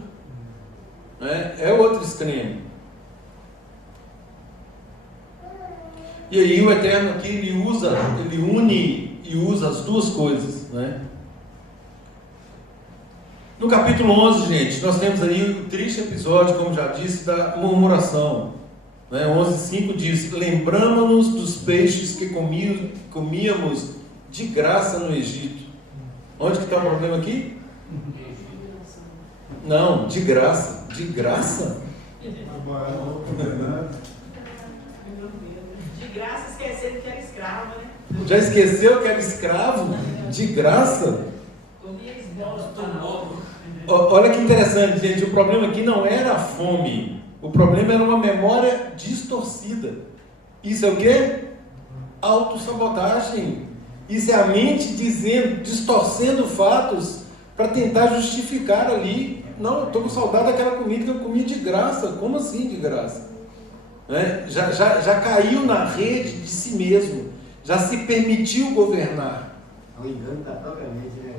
Né? É outro extremo. E aí o Eterno aqui, ele une e usa as duas coisas, né? No capítulo 11, gente, nós temos aí o triste episódio, como já disse, da murmuração. Né? 11:5 diz: lembramos-nos dos peixes que comíamos de graça no Egito. Onde que está o problema aqui? Não, de graça. De graça? De graça, esquecendo que era escravo, né? Já esqueceu que era escravo? De graça? Comia esmola do faraó. Olha que interessante, gente. O problema aqui não era a fome. O problema era uma memória distorcida. Isso é o quê? Autossabotagem. Isso é a mente distorcendo fatos para tentar justificar ali. Não, eu estou com saudade daquela comida que eu comia de graça. Como assim de graça? Né? Já caiu na rede de si mesmo. Já se permitiu governar. O engano da própria mente, né?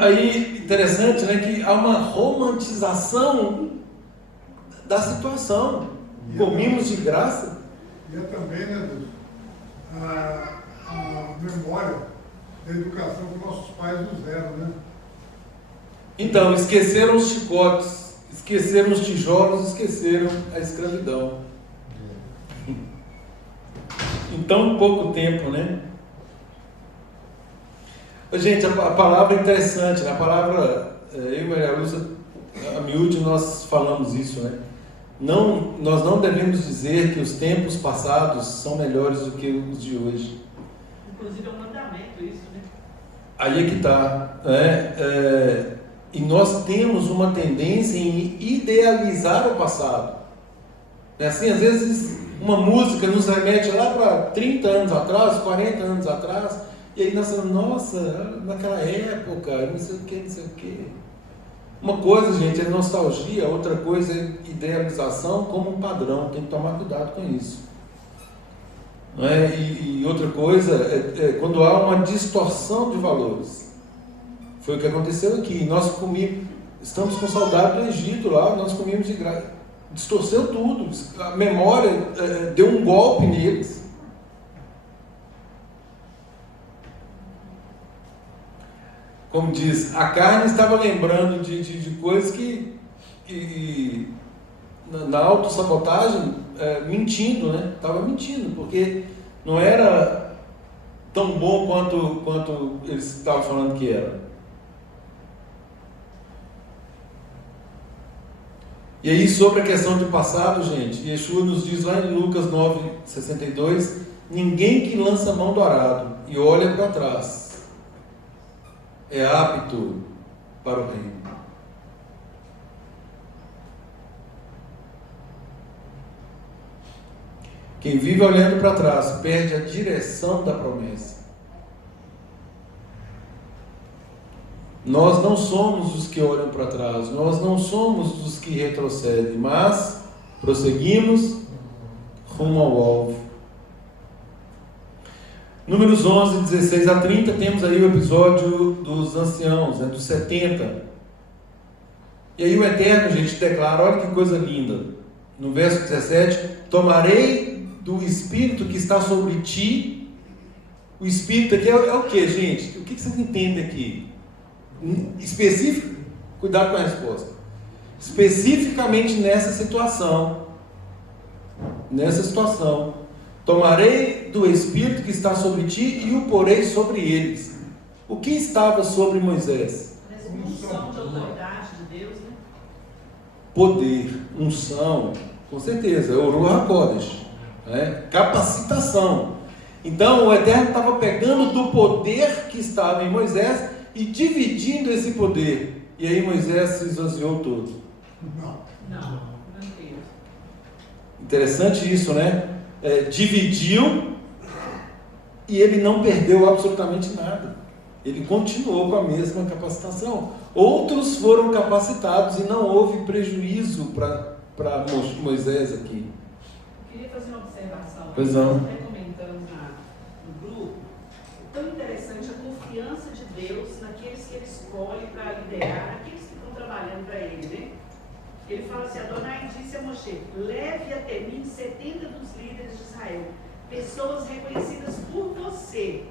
Aí interessante, né, que há uma romantização da situação. Comimos de graça. E é também, né, Deus, a memória da educação que nossos pais nos deram, né? Então, esqueceram os chicotes, esqueceram os tijolos, esqueceram a escravidão. Em tão pouco tempo, né? Gente, a palavra é interessante, né? A palavra, eu e Maria Lúcia, a miúde, nós falamos isso, né? Nós não devemos dizer que os tempos passados são melhores do que os de hoje. Inclusive é um mandamento isso, né? Aí é que está, né? E nós temos uma tendência em idealizar o passado. Assim, às vezes uma música nos remete lá para 30 anos atrás, 40 anos atrás, e aí nós falamos, nossa, naquela época, não sei o que, não sei o que. Uma coisa, gente, é nostalgia, outra coisa é idealização como um padrão, tem que tomar cuidado com isso. Não é? E outra coisa é quando há uma distorção de valores. Foi o que aconteceu aqui. Nós estamos com saudade do Egito lá, nós comíamos de graça. Distorceu tudo, a memória deu um golpe neles. Como diz, a carne estava lembrando de coisas que na autossabotagem, mentindo, né? Estava mentindo, porque não era tão bom quanto eles estavam falando que era. E aí, sobre a questão de passado, gente, Yeshua nos diz lá em Lucas 9:62, ninguém que lança a mão do arado e olha para trás é apto para o reino. Quem vive olhando para trás perde a direção da promessa. Nós não somos os que olham para trás, nós não somos os que retrocedem, mas prosseguimos rumo ao alvo. Números 11, 16 a 30, temos aí o episódio dos anciãos, dos 70. E aí o Eterno, gente, declara, olha que coisa linda, no verso 17, tomarei do Espírito que está sobre ti. O Espírito aqui é o que, gente? O que vocês entendem aqui? Específico, cuidado com a resposta. Especificamente nessa situação, tomarei do Espírito que está sobre ti e o porei sobre eles. O que estava sobre Moisés? Unção de autoridade de Deus, né? Poder, unção, com certeza, é o Ruach HaKodesh, capacitação. Então o Eterno estava pegando do poder que estava em Moisés e dividindo esse poder. E aí Moisés se esvaziou todo. Não. Interessante isso, né? Dividiu e ele não perdeu absolutamente nada. Ele continuou com a mesma capacitação. Outros foram capacitados e não houve prejuízo para Moisés aqui. Eu queria fazer uma observação. Pois não. Nós até comentamos no grupo. Tão interessante a confiança de Deus naqueles que Ele escolhe para liderar, naqueles que estão trabalhando para Ele, né? Ele fala assim, Adonai disse a Moshe, leve até mim 70 dos líderes de Israel, pessoas reconhecidas por você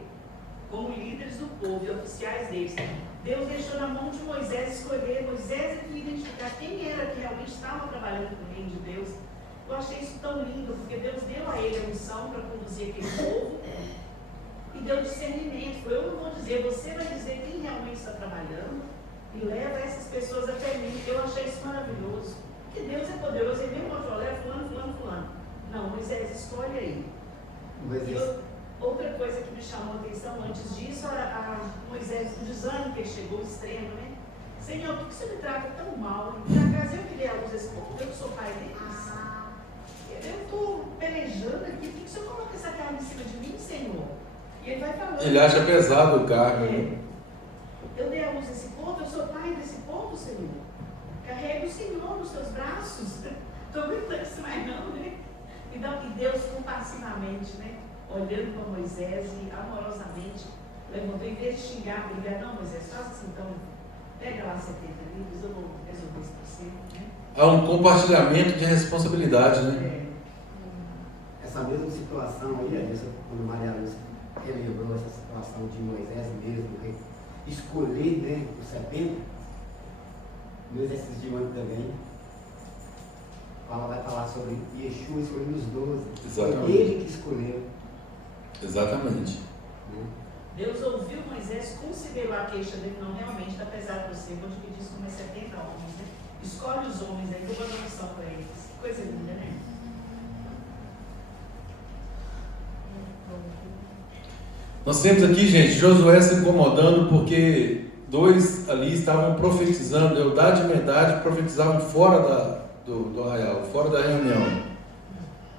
como líderes do povo e oficiais deles. Deus deixou na mão de Moisés escolher, Moisés é que identificar quem era que realmente estava trabalhando com o reino de Deus. Eu achei isso tão lindo, porque Deus deu a ele a missão para conduzir aquele povo e deu discernimento. Eu não vou dizer, você vai dizer quem realmente está trabalhando e leva essas pessoas até mim. Eu achei isso maravilhoso. Porque Deus é poderoso, ele mesmo falou, leva fulano. Não, Moisés, escolhe aí. Outra coisa que me chamou a atenção antes disso, a Moisés, o desânimo que ele chegou ao extremo, né? Senhor, por que você me trata tão mal? Por acaso eu criei a luz desse povo, eu que sou pai deles? Eu estou pelejando aqui, por que o Senhor coloca essa carne em cima de mim, Senhor? E ele vai falando. Ele acha pesado o cargo. Eu dei a luz desse povo, eu sou pai desse povo, Senhor. Carrega o Senhor nos seus braços. Estou aguentando isso mais não, né? E Deus compassivamente, né? Olhando para Moisés e amorosamente levantou, em vez de xingar, brigar, não, Moisés, faça assim, então, pega lá 70 livros, eu vou resolver isso para você, né? Há um compartilhamento de responsabilidade, né? Essa mesma situação aí, quando Maria Lúcia relembrou essa situação de Moisés mesmo, escolher, né, os 70, no exercício de ano também, vai falar sobre Yeshua escolhendo os 12. Exatamente. Foi ele que escolheu. Exatamente. Deus ouviu Moisés, considerou a queixa dele, não, realmente está pesado para você, vou dividir isso com 70 homens, né? Escolhe os homens aí, vou dar uma missão para eles. Coisa linda, né? Nós temos aqui, gente, Josué se incomodando porque dois ali estavam profetizando, Eldad e Medad profetizavam fora do arraial, fora da reunião.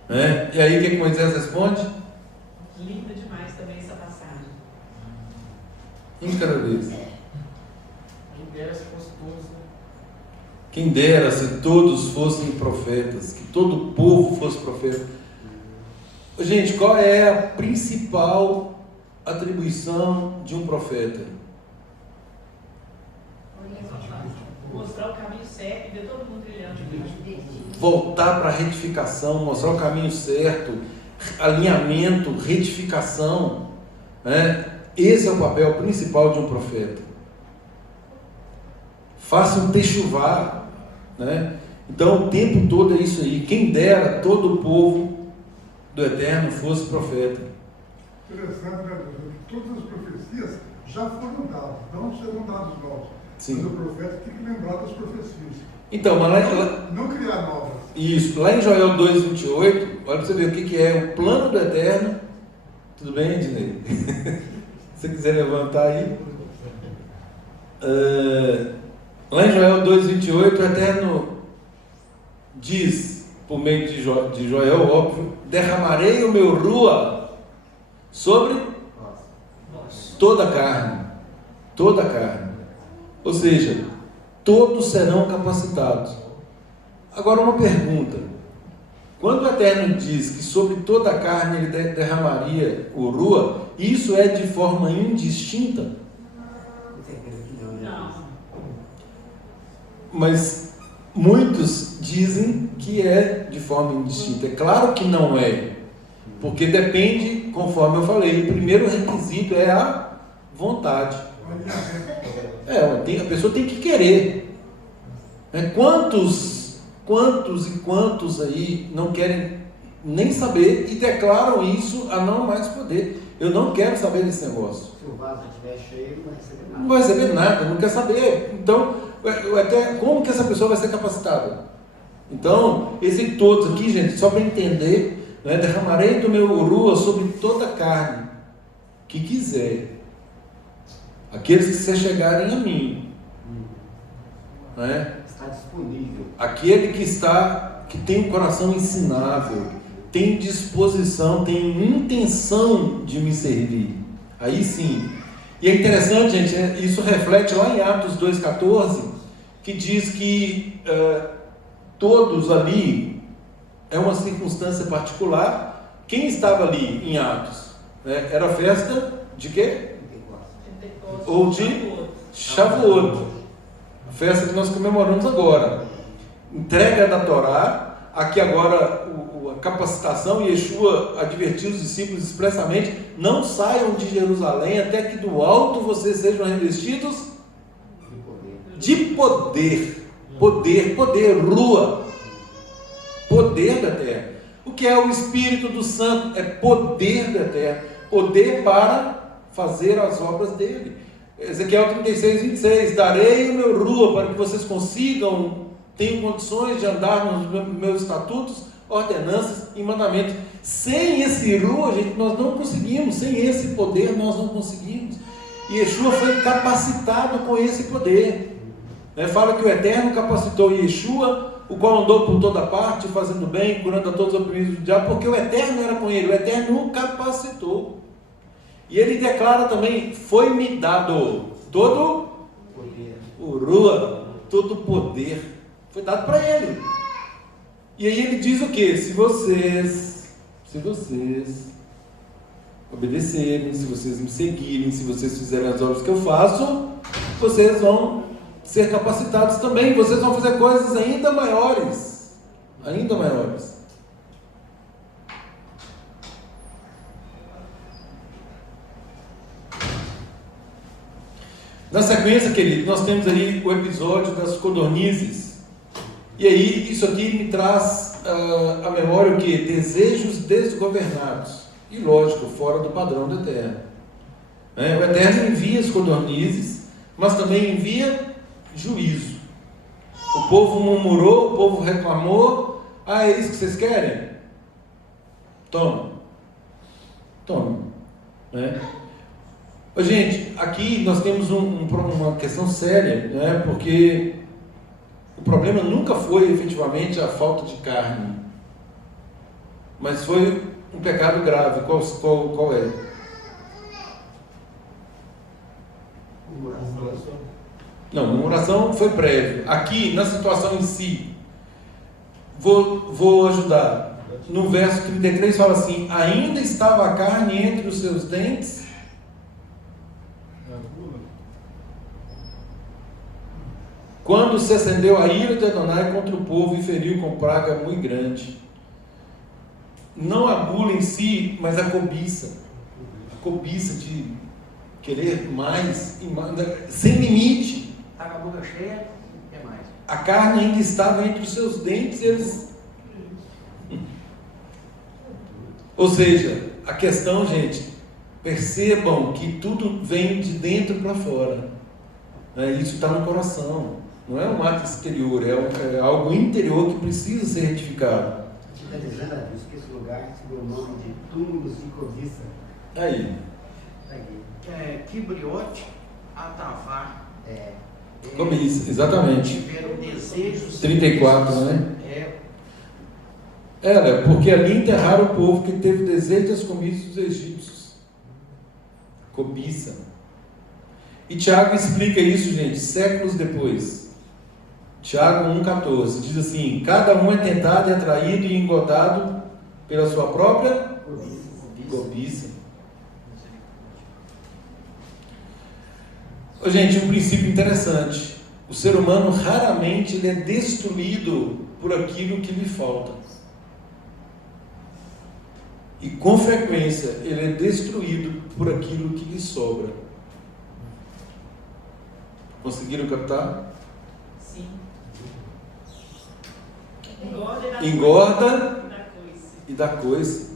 Né? E aí o que Moisés responde? Linda demais também essa passagem. Um de cada vez. Quem dera se fosse todos, né? Quem dera se todos fossem profetas, que todo o povo fosse profeta. Gente, qual é a principal atribuição de um profeta? Mostrar o caminho certo e ver todo mundo brilhando. Voltar para a retificação, mostrar o caminho certo, alinhamento, retificação, né? Esse é o papel principal de um profeta. Faça um techuvá, né? Então o tempo todo é isso aí. Quem dera todo o povo do Eterno fosse profeta. Interessante, né, Deus? Que todas as profecias já foram dadas, não serão dadas novas. Sim. Mas o profeta tem que lembrar das profecias. Então, mas lá, Não criar novas. isso, lá em Joel 2,28, olha para você ver o que é o plano do Eterno. Tudo bem, Ednei? Se você quiser levantar aí. Lá em Joel 2,28, o Eterno diz, por meio de Joel, óbvio, derramarei o meu rua sobre toda a carne. Toda a carne. Ou seja, todos serão capacitados. Agora uma pergunta. Quando o Eterno diz que sobre toda a carne ele derramaria o rua, isso é de forma indistinta? Não. Mas muitos dizem que é de forma indistinta. É claro que não é. Porque depende, conforme eu falei, o primeiro requisito é a vontade. A pessoa tem que querer. Quantos e quantos aí não querem nem saber e declaram isso a não mais poder? Eu não quero saber desse negócio. Se o vaso estiver cheio, não vai receber nada. Não vai receber nada, não quer saber. Então, como que essa pessoa vai ser capacitada? Então, esse todos aqui, gente, só para entender, derramarei do meu rua sobre toda a carne que quiser. Aqueles que se chegarem a mim. Está disponível. Aquele que tem um coração ensinável, tem disposição, tem intenção de me servir. Aí sim. E é interessante, gente, isso reflete lá em Atos 2,14, que diz que todos ali, é uma circunstância particular. Quem estava ali em Atos? Era festa de quê? Ou de Shavuot, a festa que nós comemoramos agora. Entrega da Torá, aqui agora a capacitação, e Yeshua advertiu os discípulos expressamente: não saiam de Jerusalém até que do alto vocês sejam revestidos de poder. Poder, rua, poder da terra. O que é o Espírito do Santo? É poder da terra, poder para fazer as obras dele. Ezequiel 36:26, darei o meu rua para que vocês tenham condições de andar nos meus estatutos, ordenanças e mandamentos. Sem esse rua, gente, nós não conseguimos. Sem esse poder, nós não conseguimos. E Yeshua foi capacitado com esse poder. Fala que o Eterno capacitou Yeshua, o qual andou por toda parte, fazendo bem, curando a todos os oprimidos do diabo, porque o Eterno era com ele, o Eterno o capacitou. E ele declara também: foi-me dado todo o rua, todo o poder, foi dado para ele. E aí ele diz o que? Se vocês obedecerem, se vocês me seguirem, se vocês fizerem as obras que eu faço, vocês vão ser capacitados também, vocês vão fazer coisas ainda maiores. Ainda maiores. Na sequência, querido, nós temos ali o episódio das codornizes. E aí, isso aqui me traz à memória o que? Desejos desgovernados. E lógico, fora do padrão do Eterno. O Eterno envia as codornizes, mas também envia juízo. O povo murmurou, o povo reclamou. É isso que vocês querem? Toma. Gente, aqui nós temos uma questão séria, porque o problema nunca foi efetivamente a falta de carne, mas foi um pecado grave. Qual é? Não, murmuração foi prévio. Aqui, na situação em si, vou ajudar. No verso 33 fala assim: ainda estava a carne entre os seus dentes. Quando se acendeu a ira de Adonai contra o povo e feriu com praga muito grande. Não a gula em si, mas a cobiça. A cobiça de querer mais e mais, sem limite. Está com a boca cheia, quer mais. A carne ainda estava entre os seus dentes, eles... Ou seja, a questão, gente, Percebam que tudo vem de dentro para fora. Isso está no coração. Não é um ato exterior, é algo interior que precisa ser retificado. Está dizendo a Deus que esse lugar se deu o nome de túmulos de cobiça. Aí. Kibriote, Atavá. Cobiça, exatamente. Tiveram desejos. 34, né? Era, porque ali enterraram o povo que teve desejo das cobiças dos egípcios. Cobiça. E Tiago explica isso, gente, séculos depois. Tiago 1,14 diz assim: cada um é tentado e atraído e engodado pela sua própria cobiça. Gente, um princípio interessante. O ser humano raramente ele é destruído por aquilo que lhe falta. E com frequência ele é destruído por aquilo que lhe sobra. Conseguiram captar? Sim. Engorda e dá coisa.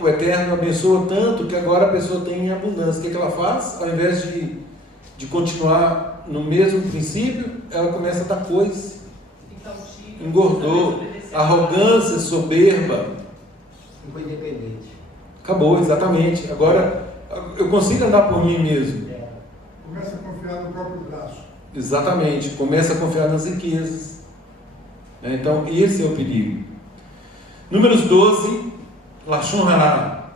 O Eterno abençoa tanto que agora a pessoa tem em abundância. O que ela faz? Ao invés de continuar no mesmo princípio, ela começa a dar coisa. Engordou. Arrogância, soberba. Ficou independente. Acabou, exatamente. Agora eu consigo andar por mim mesmo. Começa a confiar no próprio braço. Exatamente. Começa a confiar nas riquezas. Então, esse é o perigo. Números 12, Lashon Hará,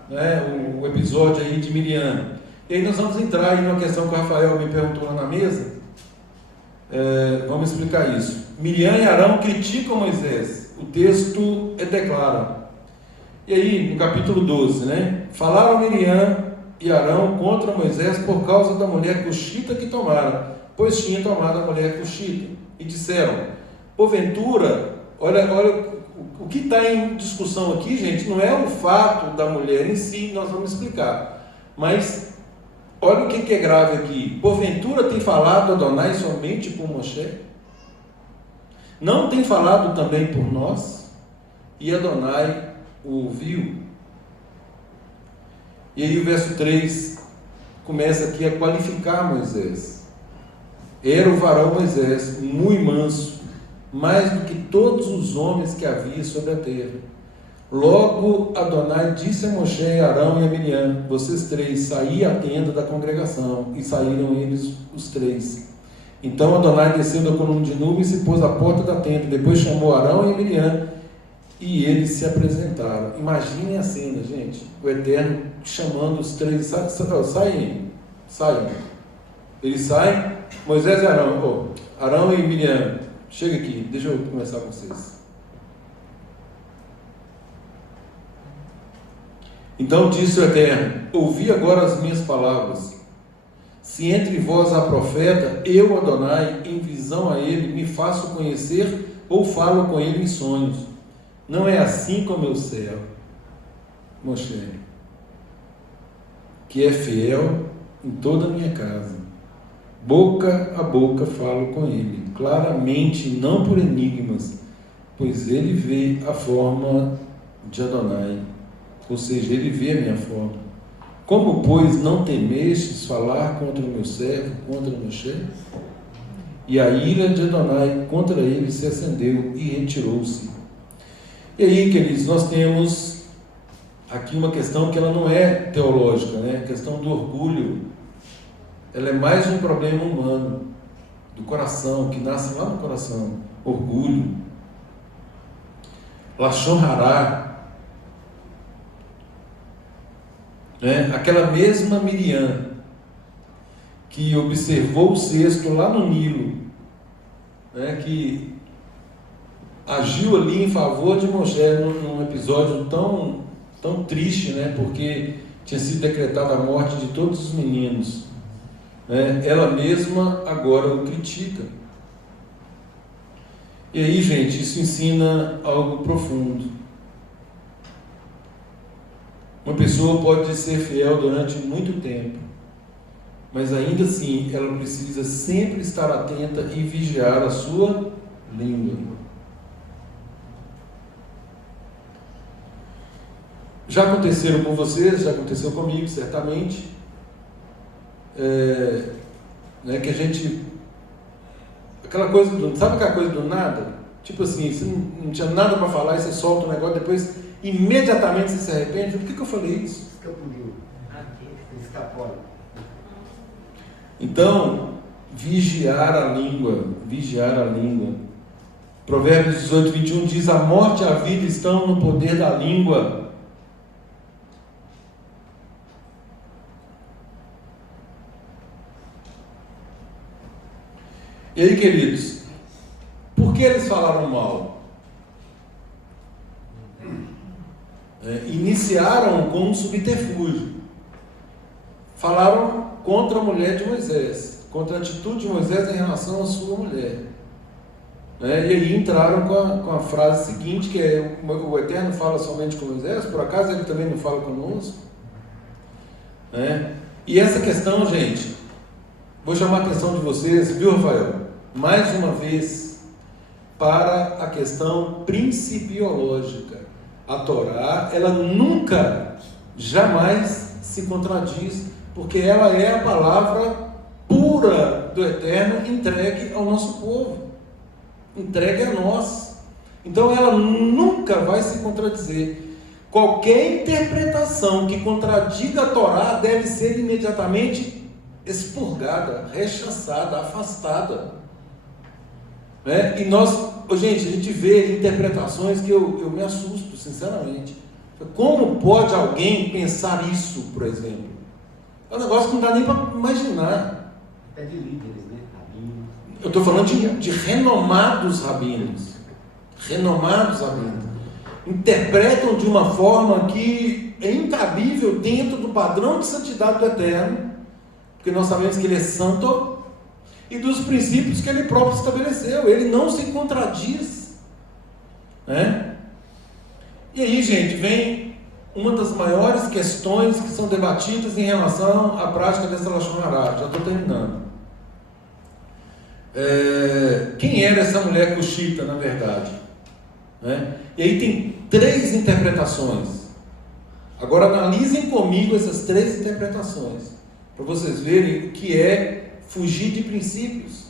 o episódio aí de Miriam. E aí nós vamos entrar aí numa questão que o Rafael me perguntou lá na mesa. Vamos explicar isso. Miriam e Arão criticam Moisés. O texto declara. E aí, no capítulo 12, falaram Miriam e Arão contra Moisés por causa da mulher cuxita que tomaram, pois tinha tomado a mulher cuxita. E disseram: porventura, olha o que está em discussão aqui, gente, não é o fato da mulher em si, nós vamos explicar. Mas, olha o que é grave aqui. Porventura tem falado Adonai somente por Moshe? Não tem falado também por nós? E Adonai o ouviu. E aí o verso 3 começa aqui a qualificar Moisés. Era o varão Moisés, muito manso, mais do que todos os homens que havia sobre a terra. Logo Adonai disse a Moshe, a Arão e a Miriam: vocês três, saí à tenda da congregação. E saíram eles os três. Então Adonai desceu da coluna de nuvem e se pôs à porta da tenda. Depois chamou Arão e Miriam e eles se apresentaram. Imaginem a cena, gente. O Eterno chamando os três: saem. Eles saem. Moisés e Arão, Arão e Miriam, chega aqui, deixa eu conversar com vocês. Então disse o Eterno: ouvi agora as minhas palavras. Se entre vós há profeta, eu, Adonai, em visão a ele, me faço conhecer ou falo com ele em sonhos. Não é assim com meu servo Moshe, que é fiel em toda a minha casa. Boca a boca falo com ele, claramente, não por enigmas, pois ele vê a forma de Adonai, ou seja, ele vê a minha forma. Como, pois, não temestes falar contra o meu servo, contra Moshe? E a ira de Adonai contra ele se acendeu e retirou-se. E aí, queridos, nós temos aqui uma questão que ela não é teológica, a questão do orgulho. Ela é mais um problema humano, do coração, que nasce lá no coração. Orgulho. Lashon Hará. Aquela mesma Miriam que observou o cesto lá no Nilo, que agiu ali em favor de Moshe num episódio tão triste, porque tinha sido decretada a morte de todos os meninos. Ela mesma agora o critica. E aí, gente, isso ensina algo profundo. Uma pessoa pode ser fiel durante muito tempo, mas ainda assim ela precisa sempre estar atenta e vigiar a sua língua. Já aconteceram com vocês, já aconteceu comigo, certamente. Né, que a gente... Aquela coisa sabe aquela coisa do nada? Tipo assim, você não tinha nada para falar e você solta o negócio, depois imediatamente você se arrepende. Por que eu falei isso? Escapuliu. Escapole. Então, vigiar a língua, vigiar a língua. Provérbios 18, 21 diz: a morte e a vida estão no poder da língua. E aí, queridos, por que eles falaram mal? Iniciaram com um subterfúgio. Falaram contra a mulher de Moisés, contra a atitude de Moisés em relação à sua mulher. E aí entraram com a frase seguinte, que é: o Eterno fala somente com Moisés, por acaso ele também não fala conosco? E essa questão, gente, vou chamar a atenção de vocês, viu, Rafael? Mais uma vez, para a questão principiológica. A Torá, ela nunca, jamais se contradiz, porque ela é a palavra pura do Eterno entregue ao nosso povo, entregue a nós. Então ela nunca vai se contradizer. Qualquer interpretação que contradiga a Torá deve ser imediatamente expurgada, rechaçada, afastada. E nós, gente, a gente vê interpretações que eu me assusto, sinceramente. Como pode alguém pensar isso, por exemplo? É um negócio que não dá nem para imaginar. Até de líderes, né? Rabinos. Eu estou falando de renomados rabinos. Renomados rabinos. Interpretam de uma forma que é incabível dentro do padrão de santidade do Eterno, porque nós sabemos que Ele é santo, e dos princípios que Ele próprio estabeleceu. Ele não se contradiz. E aí, gente, vem uma das maiores questões que são debatidas em relação à prática dessa Lashon Hara. Já estou terminando. Quem era essa mulher cuxita, na verdade? E aí tem 3 interpretações. Agora analisem comigo essas 3 interpretações, para vocês verem o que é fugir de princípios.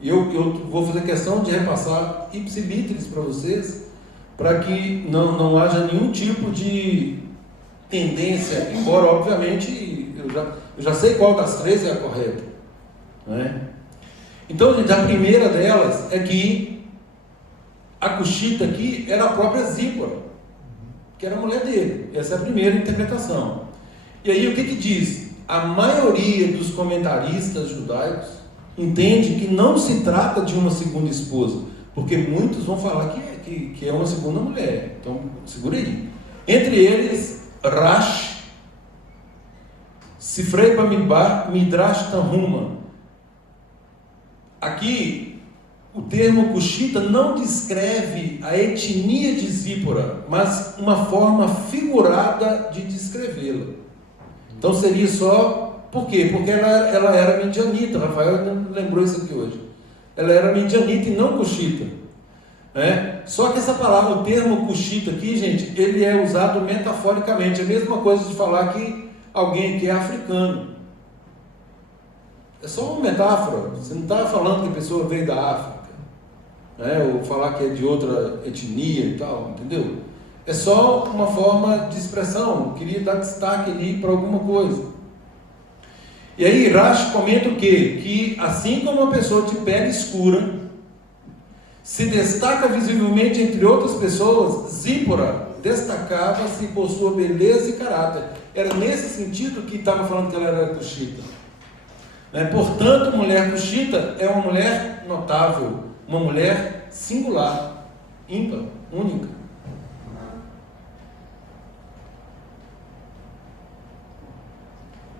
E eu vou fazer questão de repassar ipsilitris para vocês, para que não haja nenhum tipo de tendência, embora obviamente eu já sei qual das 3 é a correta. Então, gente, a primeira delas é que a cuxita aqui era a própria Zípora, que era a mulher dele. Essa é a primeira interpretação. E aí o que diz? A maioria dos comentaristas judaicos entende que não se trata de uma segunda esposa, porque muitos vão falar que é uma segunda mulher. Então, segura aí. Entre eles, Rash, Sifrei Bamidbar, Midrash Tanhuma. Aqui, o termo cuxita não descreve a etnia de Zípora, mas uma forma figurada de descrevê-la. Então seria só... Por quê? Porque ela era midianita. Rafael não lembrou isso aqui hoje. Ela era midianita e não cuxita. Só que essa palavra, o termo cuxita aqui, gente, ele é usado metaforicamente. É a mesma coisa de falar que alguém que é africano. É só uma metáfora. Você não está falando que a pessoa veio da África, ou falar que é de outra etnia e tal, entendeu? É só uma forma de expressão. Eu queria dar destaque ali para alguma coisa. E aí Rashi comenta o quê? Que assim como uma pessoa de pele escura se destaca visivelmente entre outras pessoas, Zípora destacava-se por sua beleza e caráter. Era nesse sentido que estava falando que ela era cuxita. Portanto, mulher cuxita é uma mulher notável, uma mulher singular, ímpar, única.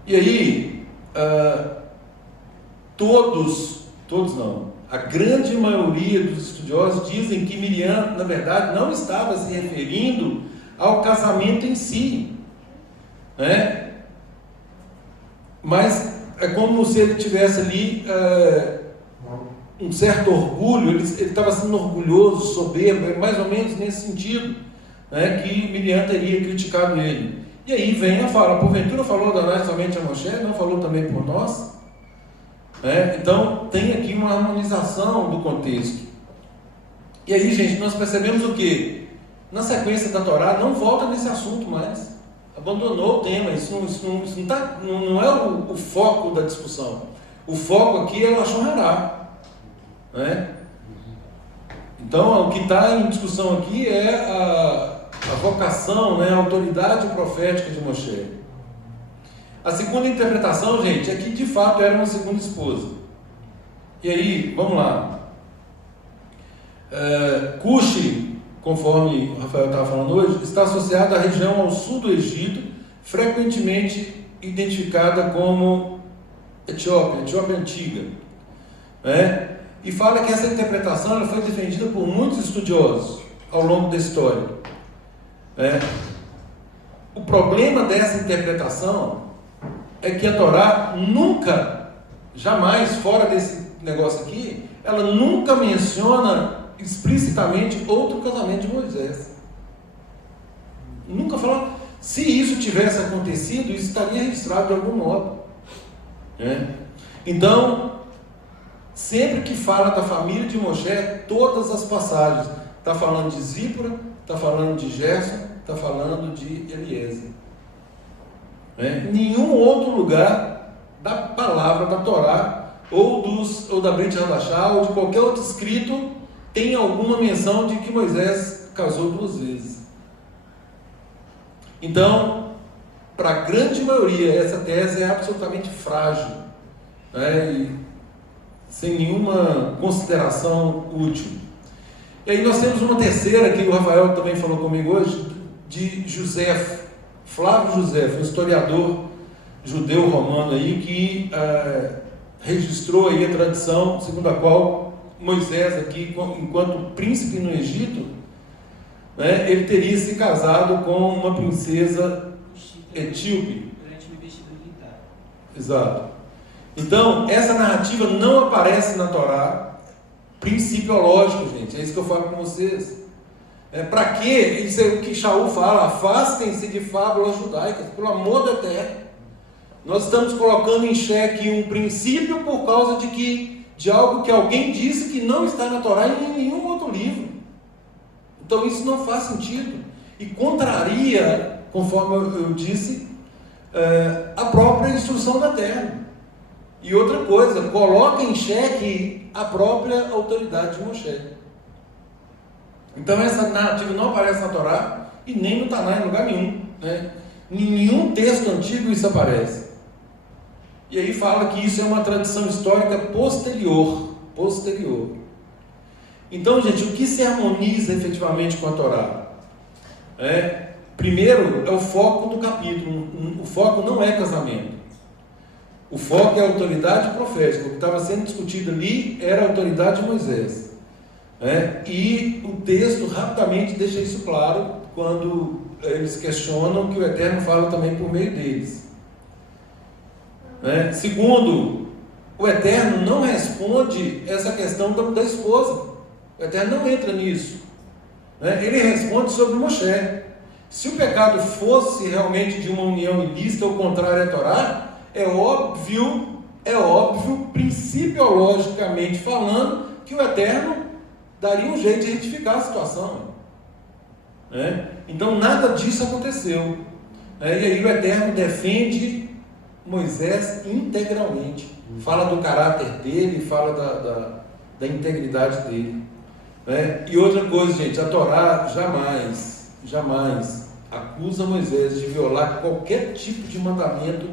E aí, todos não, a grande maioria dos estudiosos dizem que Miriam, na verdade, não estava se referindo ao casamento em si, mas é como se ele tivesse ali um certo orgulho, ele estava sendo orgulhoso, soberbo, mais ou menos nesse sentido, né, que Miriam teria criticado ele. E aí vem a fala, porventura falou Adonai somente a Moshe, não falou também por nós? Então tem aqui uma harmonização do contexto. E aí, gente, nós percebemos o quê? Na sequência da Torá, não volta nesse assunto mais. Abandonou o tema, isso não é o foco da discussão. O foco aqui é o Lashon Hará, né? Então, o que está em discussão aqui é a vocação, né, a autoridade profética de Moshe. A segunda interpretação, gente, é que de fato era uma segunda esposa. E aí, vamos lá. Cuxi, conforme o Rafael estava falando hoje, está associada à região ao sul do Egito, frequentemente identificada como Etiópia antiga, né? E fala que essa interpretação ela foi defendida por muitos estudiosos ao longo da história, né? O problema dessa interpretação é que a Torá nunca, jamais, fora desse negócio aqui, ela nunca menciona explicitamente outro casamento de Moisés. Nunca fala. Se isso tivesse acontecido, isso estaria registrado de algum modo, né? Então, sempre que fala da família de Moshe, todas as passagens, está falando de Zípora, está falando de Gerson, está falando de Eliezer. Nenhum outro lugar da palavra da Torá, ou da Brit Hadashah, ou de qualquer outro escrito, tem alguma menção de que Moisés casou 2 vezes. Então, para a grande maioria, essa tese é absolutamente frágil, né? E sem nenhuma consideração útil. E aí nós temos uma terceira, que o Rafael também falou comigo hoje, de José, Flávio José, um historiador judeu romano aí, que registrou aí a tradição segundo a qual Moisés aqui, enquanto príncipe no Egito, né, ele teria se casado com uma princesa etíope. Durante o vestido militar. Exato. Então, essa narrativa não aparece na Torá. Principiológico, gente, é isso que eu falo com vocês. Para quê? Isso é o que Shaul fala: afastem-se de fábulas judaicas, pelo amor do Eterno. Nós estamos colocando em xeque um princípio por causa de algo que alguém disse que não está na Torá e em nenhum outro livro. Então isso não faz sentido e contraria, conforme eu disse, a própria instrução da terra. E outra coisa, coloca em xeque a própria autoridade de Moshe. Então essa narrativa não aparece na Torá e nem no Taná, em lugar nenhum, né? Em nenhum texto antigo isso aparece. E aí fala que isso é uma tradição histórica posterior. Então, gente, o que se harmoniza efetivamente com a Torá? Primeiro, é o foco do capítulo. O foco não é casamento. O foco é a autoridade profética. O que estava sendo discutido ali era a autoridade de Moisés. E o texto rapidamente deixa isso claro quando eles questionam que o Eterno fala também por meio deles. Segundo, o Eterno não responde essa questão da esposa. O Eterno não entra nisso. Ele responde sobre Moshe. Se o pecado fosse realmente de uma união ilícita ou contrária à Torá, é óbvio, principiologicamente falando, que o Eterno daria um jeito de retificar a situação. Então nada disso aconteceu. E aí o Eterno defende Moisés integralmente. Fala do caráter dele, fala da integridade dele. E outra coisa, gente, a Torá jamais acusa Moisés de violar qualquer tipo de mandamento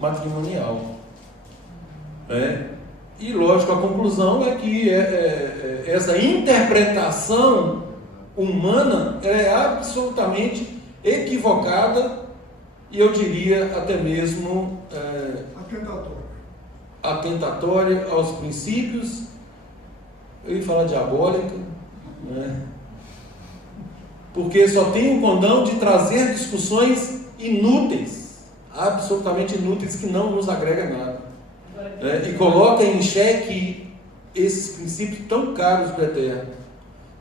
matrimonial. E lógico, a conclusão é que essa interpretação humana é absolutamente equivocada e eu diria até mesmo atentatória aos princípios, eu ia falar diabólica, porque só tem o condão de trazer discussões inúteis, absolutamente inúteis, que não nos agrega nada, e coloca em xeque esses princípios tão caros para a Terra,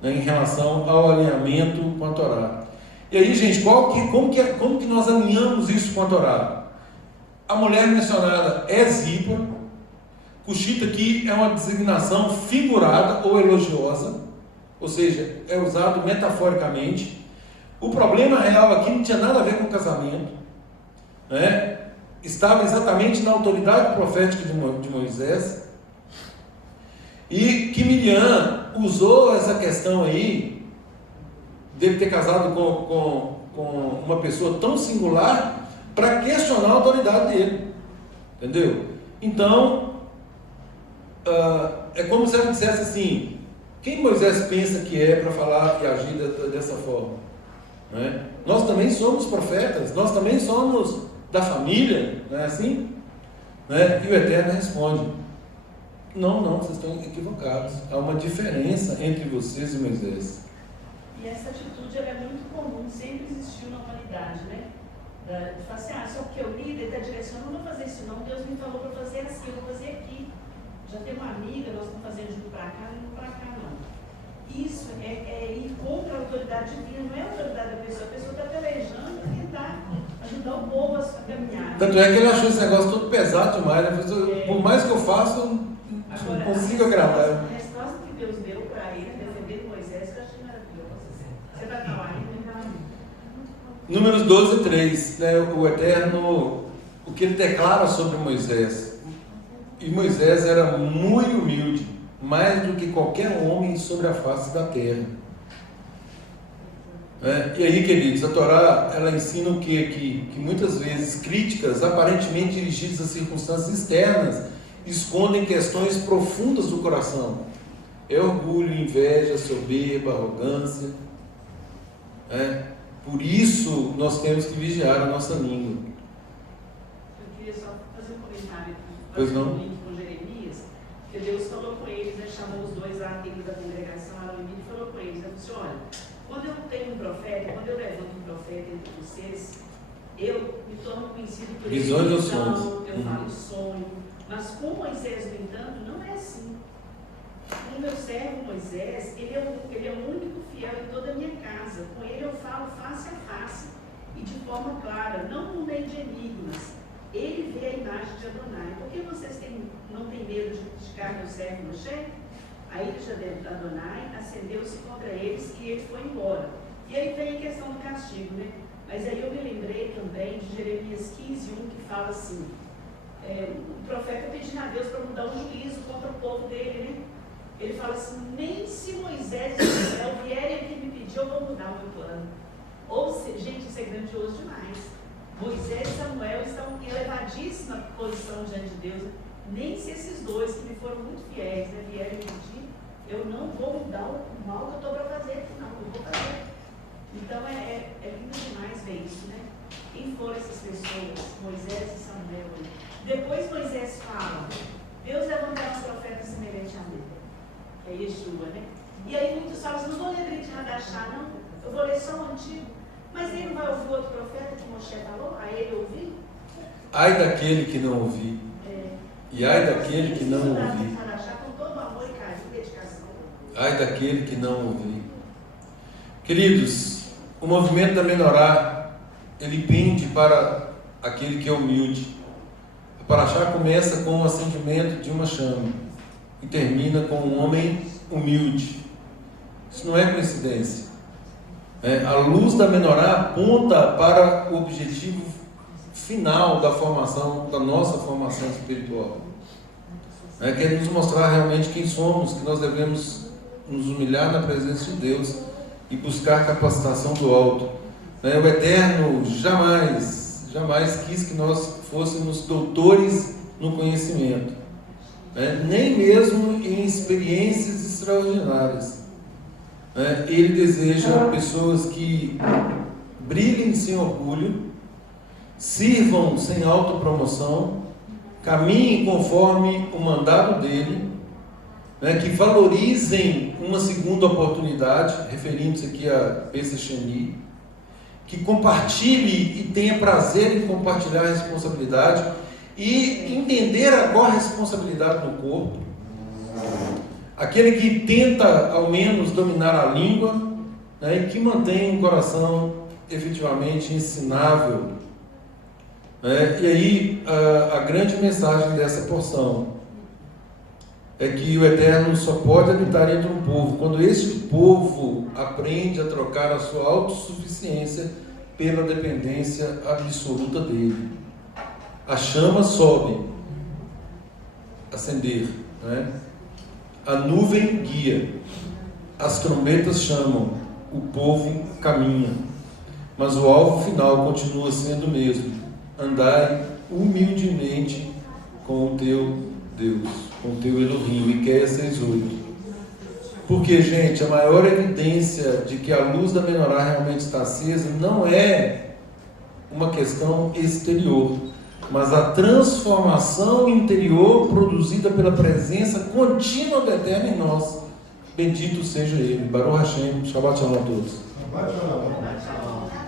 em relação ao alinhamento com a Torá. E aí, gente, como que nós alinhamos isso com a Torá? A mulher mencionada é Zipa. Cushita aqui é uma designação figurada ou elogiosa, ou seja, é usado metaforicamente. O problema real aqui não tinha nada a ver com o casamento, né? Estava exatamente na autoridade profética de Moisés, e que Miriam usou essa questão aí, dele ter casado com uma pessoa tão singular, para questionar a autoridade dele, entendeu? Então, é como se ela dissesse assim: quem Moisés pensa que é para falar e agir dessa forma? Né? Nós também somos profetas, nós também somos da família, não é assim? Né? E o Eterno responde: não, vocês estão equivocados, há uma diferença entre vocês e Moisés. E essa atitude ela é muito comum, sempre existiu na humanidade, né? De falar assim, só porque o líder está direcionando, não vou fazer isso não, Deus me falou para fazer assim, eu vou fazer aqui. Já tem uma amiga, nós estamos fazendo junto para cá, não para cá não. Isso é ir contra a autoridade divina, não é a autoridade da pessoa, a pessoa está pelejando para tentar ajudar o povo a caminhar. Tanto é que ele achou esse negócio todo pesado demais, né? Por mais que eu faça, eu não consigo agradar. A resposta que Deus deu para ele, defender Moisés, eu achei maravilhosa. Você vai falar aí, não vai. Números 12, 3, né? O Eterno, o que ele declara sobre Moisés. E Moisés era muito humilde, mais do que qualquer homem sobre a face da terra. E aí, queridos, a Torá, ela ensina o quê? Que muitas vezes críticas aparentemente dirigidas a circunstâncias externas escondem questões profundas do coração. É orgulho, inveja, soberba, arrogância. Por isso, nós temos que vigiar a nossa língua. Eu queria só fazer um comentário aqui. Pois não? Um link com Jeremias, que Deus falou com eles, né, chamou os dois lá dentro da congregação, e falou com eles, disse: olha, quando eu tenho um profeta, quando eu levanto um profeta entre vocês, eu me torno conhecido por visões ou visão, sonhos? eu falo sonho. Mas com Moisés, no entanto, não é assim. O meu servo Moisés, ele é o único fiel em toda a minha casa. Com ele eu falo face a face e de forma clara, não por meio de enigmas. Ele vê a imagem de Adonai. Por que vocês não têm medo de criticar meu servo Moshe? A ilha de Adonai acendeu-se contra eles e ele foi embora. E aí vem a questão do castigo, né? Mas aí eu me lembrei também de Jeremias 15:1, que fala assim: o profeta pedindo a Deus para mudar o juízo contra o povo dele, né? Ele fala assim: nem se Moisés e Israel vierem aqui me pedir, eu vou mudar o meu plano. Ou seja, gente, isso é grandioso demais. Moisés e Samuel estão em elevadíssima posição diante de Deus. Nem se esses dois, que me foram muito fiéis, né, vierem me pedir, eu não vou mudar o mal que eu estou para fazer aqui, não, eu vou fazer. Então é lindo demais ver isso, né? Quem foram essas pessoas? Moisés e Samuel. Depois Moisés fala: Deus levantará um profeta semelhante a mim, que é Yeshua, né? E aí muitos falam assim: não vou ler de Radachá, não, eu vou ler só o antigo. Mas ele não vai ouvir o outro profeta que Moshe falou? A ele ouvir? Ai daquele que não ouvir. E ai daquele que não ouvir. Com todo amor e carinho e dedicação. Ai daquele que não ouvir. Queridos, o movimento da Menorá, ele pende para aquele que é humilde. A Paraxá começa com o acendimento de uma chama e termina com um homem humilde. Isso não é coincidência. A luz da Menorá aponta para o objetivo final da formação, da nossa formação espiritual. Que é nos mostrar realmente quem somos, que nós devemos nos humilhar na presença de Deus e buscar capacitação do alto. O Eterno jamais quis que nós fôssemos doutores no conhecimento, nem mesmo em experiências extraordinárias. Ele deseja pessoas que brilhem sem orgulho, sirvam sem autopromoção, caminhem conforme o mandado dele, que valorizem uma segunda oportunidade, referindo-se aqui a Pesach Sheni, que compartilhe e tenha prazer em compartilhar a responsabilidade e entender a corresponsabilidade no corpo. Aquele que tenta, ao menos, dominar a língua, e que mantém um coração efetivamente ensinável. Né? E aí, a grande mensagem dessa porção é que o Eterno só pode habitar entre um povo quando este povo aprende a trocar a sua autossuficiência pela dependência absoluta dele. A chama sobe, acender, né? A nuvem guia, as trombetas chamam, o povo caminha, mas o alvo final continua sendo o mesmo: andai humildemente com o teu Deus, com o teu Elohim. Miqueias 6:8. Porque, gente, a maior evidência de que a luz da menorá realmente está acesa não é uma questão exterior, mas a transformação interior produzida pela presença contínua do Eterno em nós. Bendito seja Ele. Baruch Hashem. Shabbat Shalom a todos. Vai, tchau. Tchau.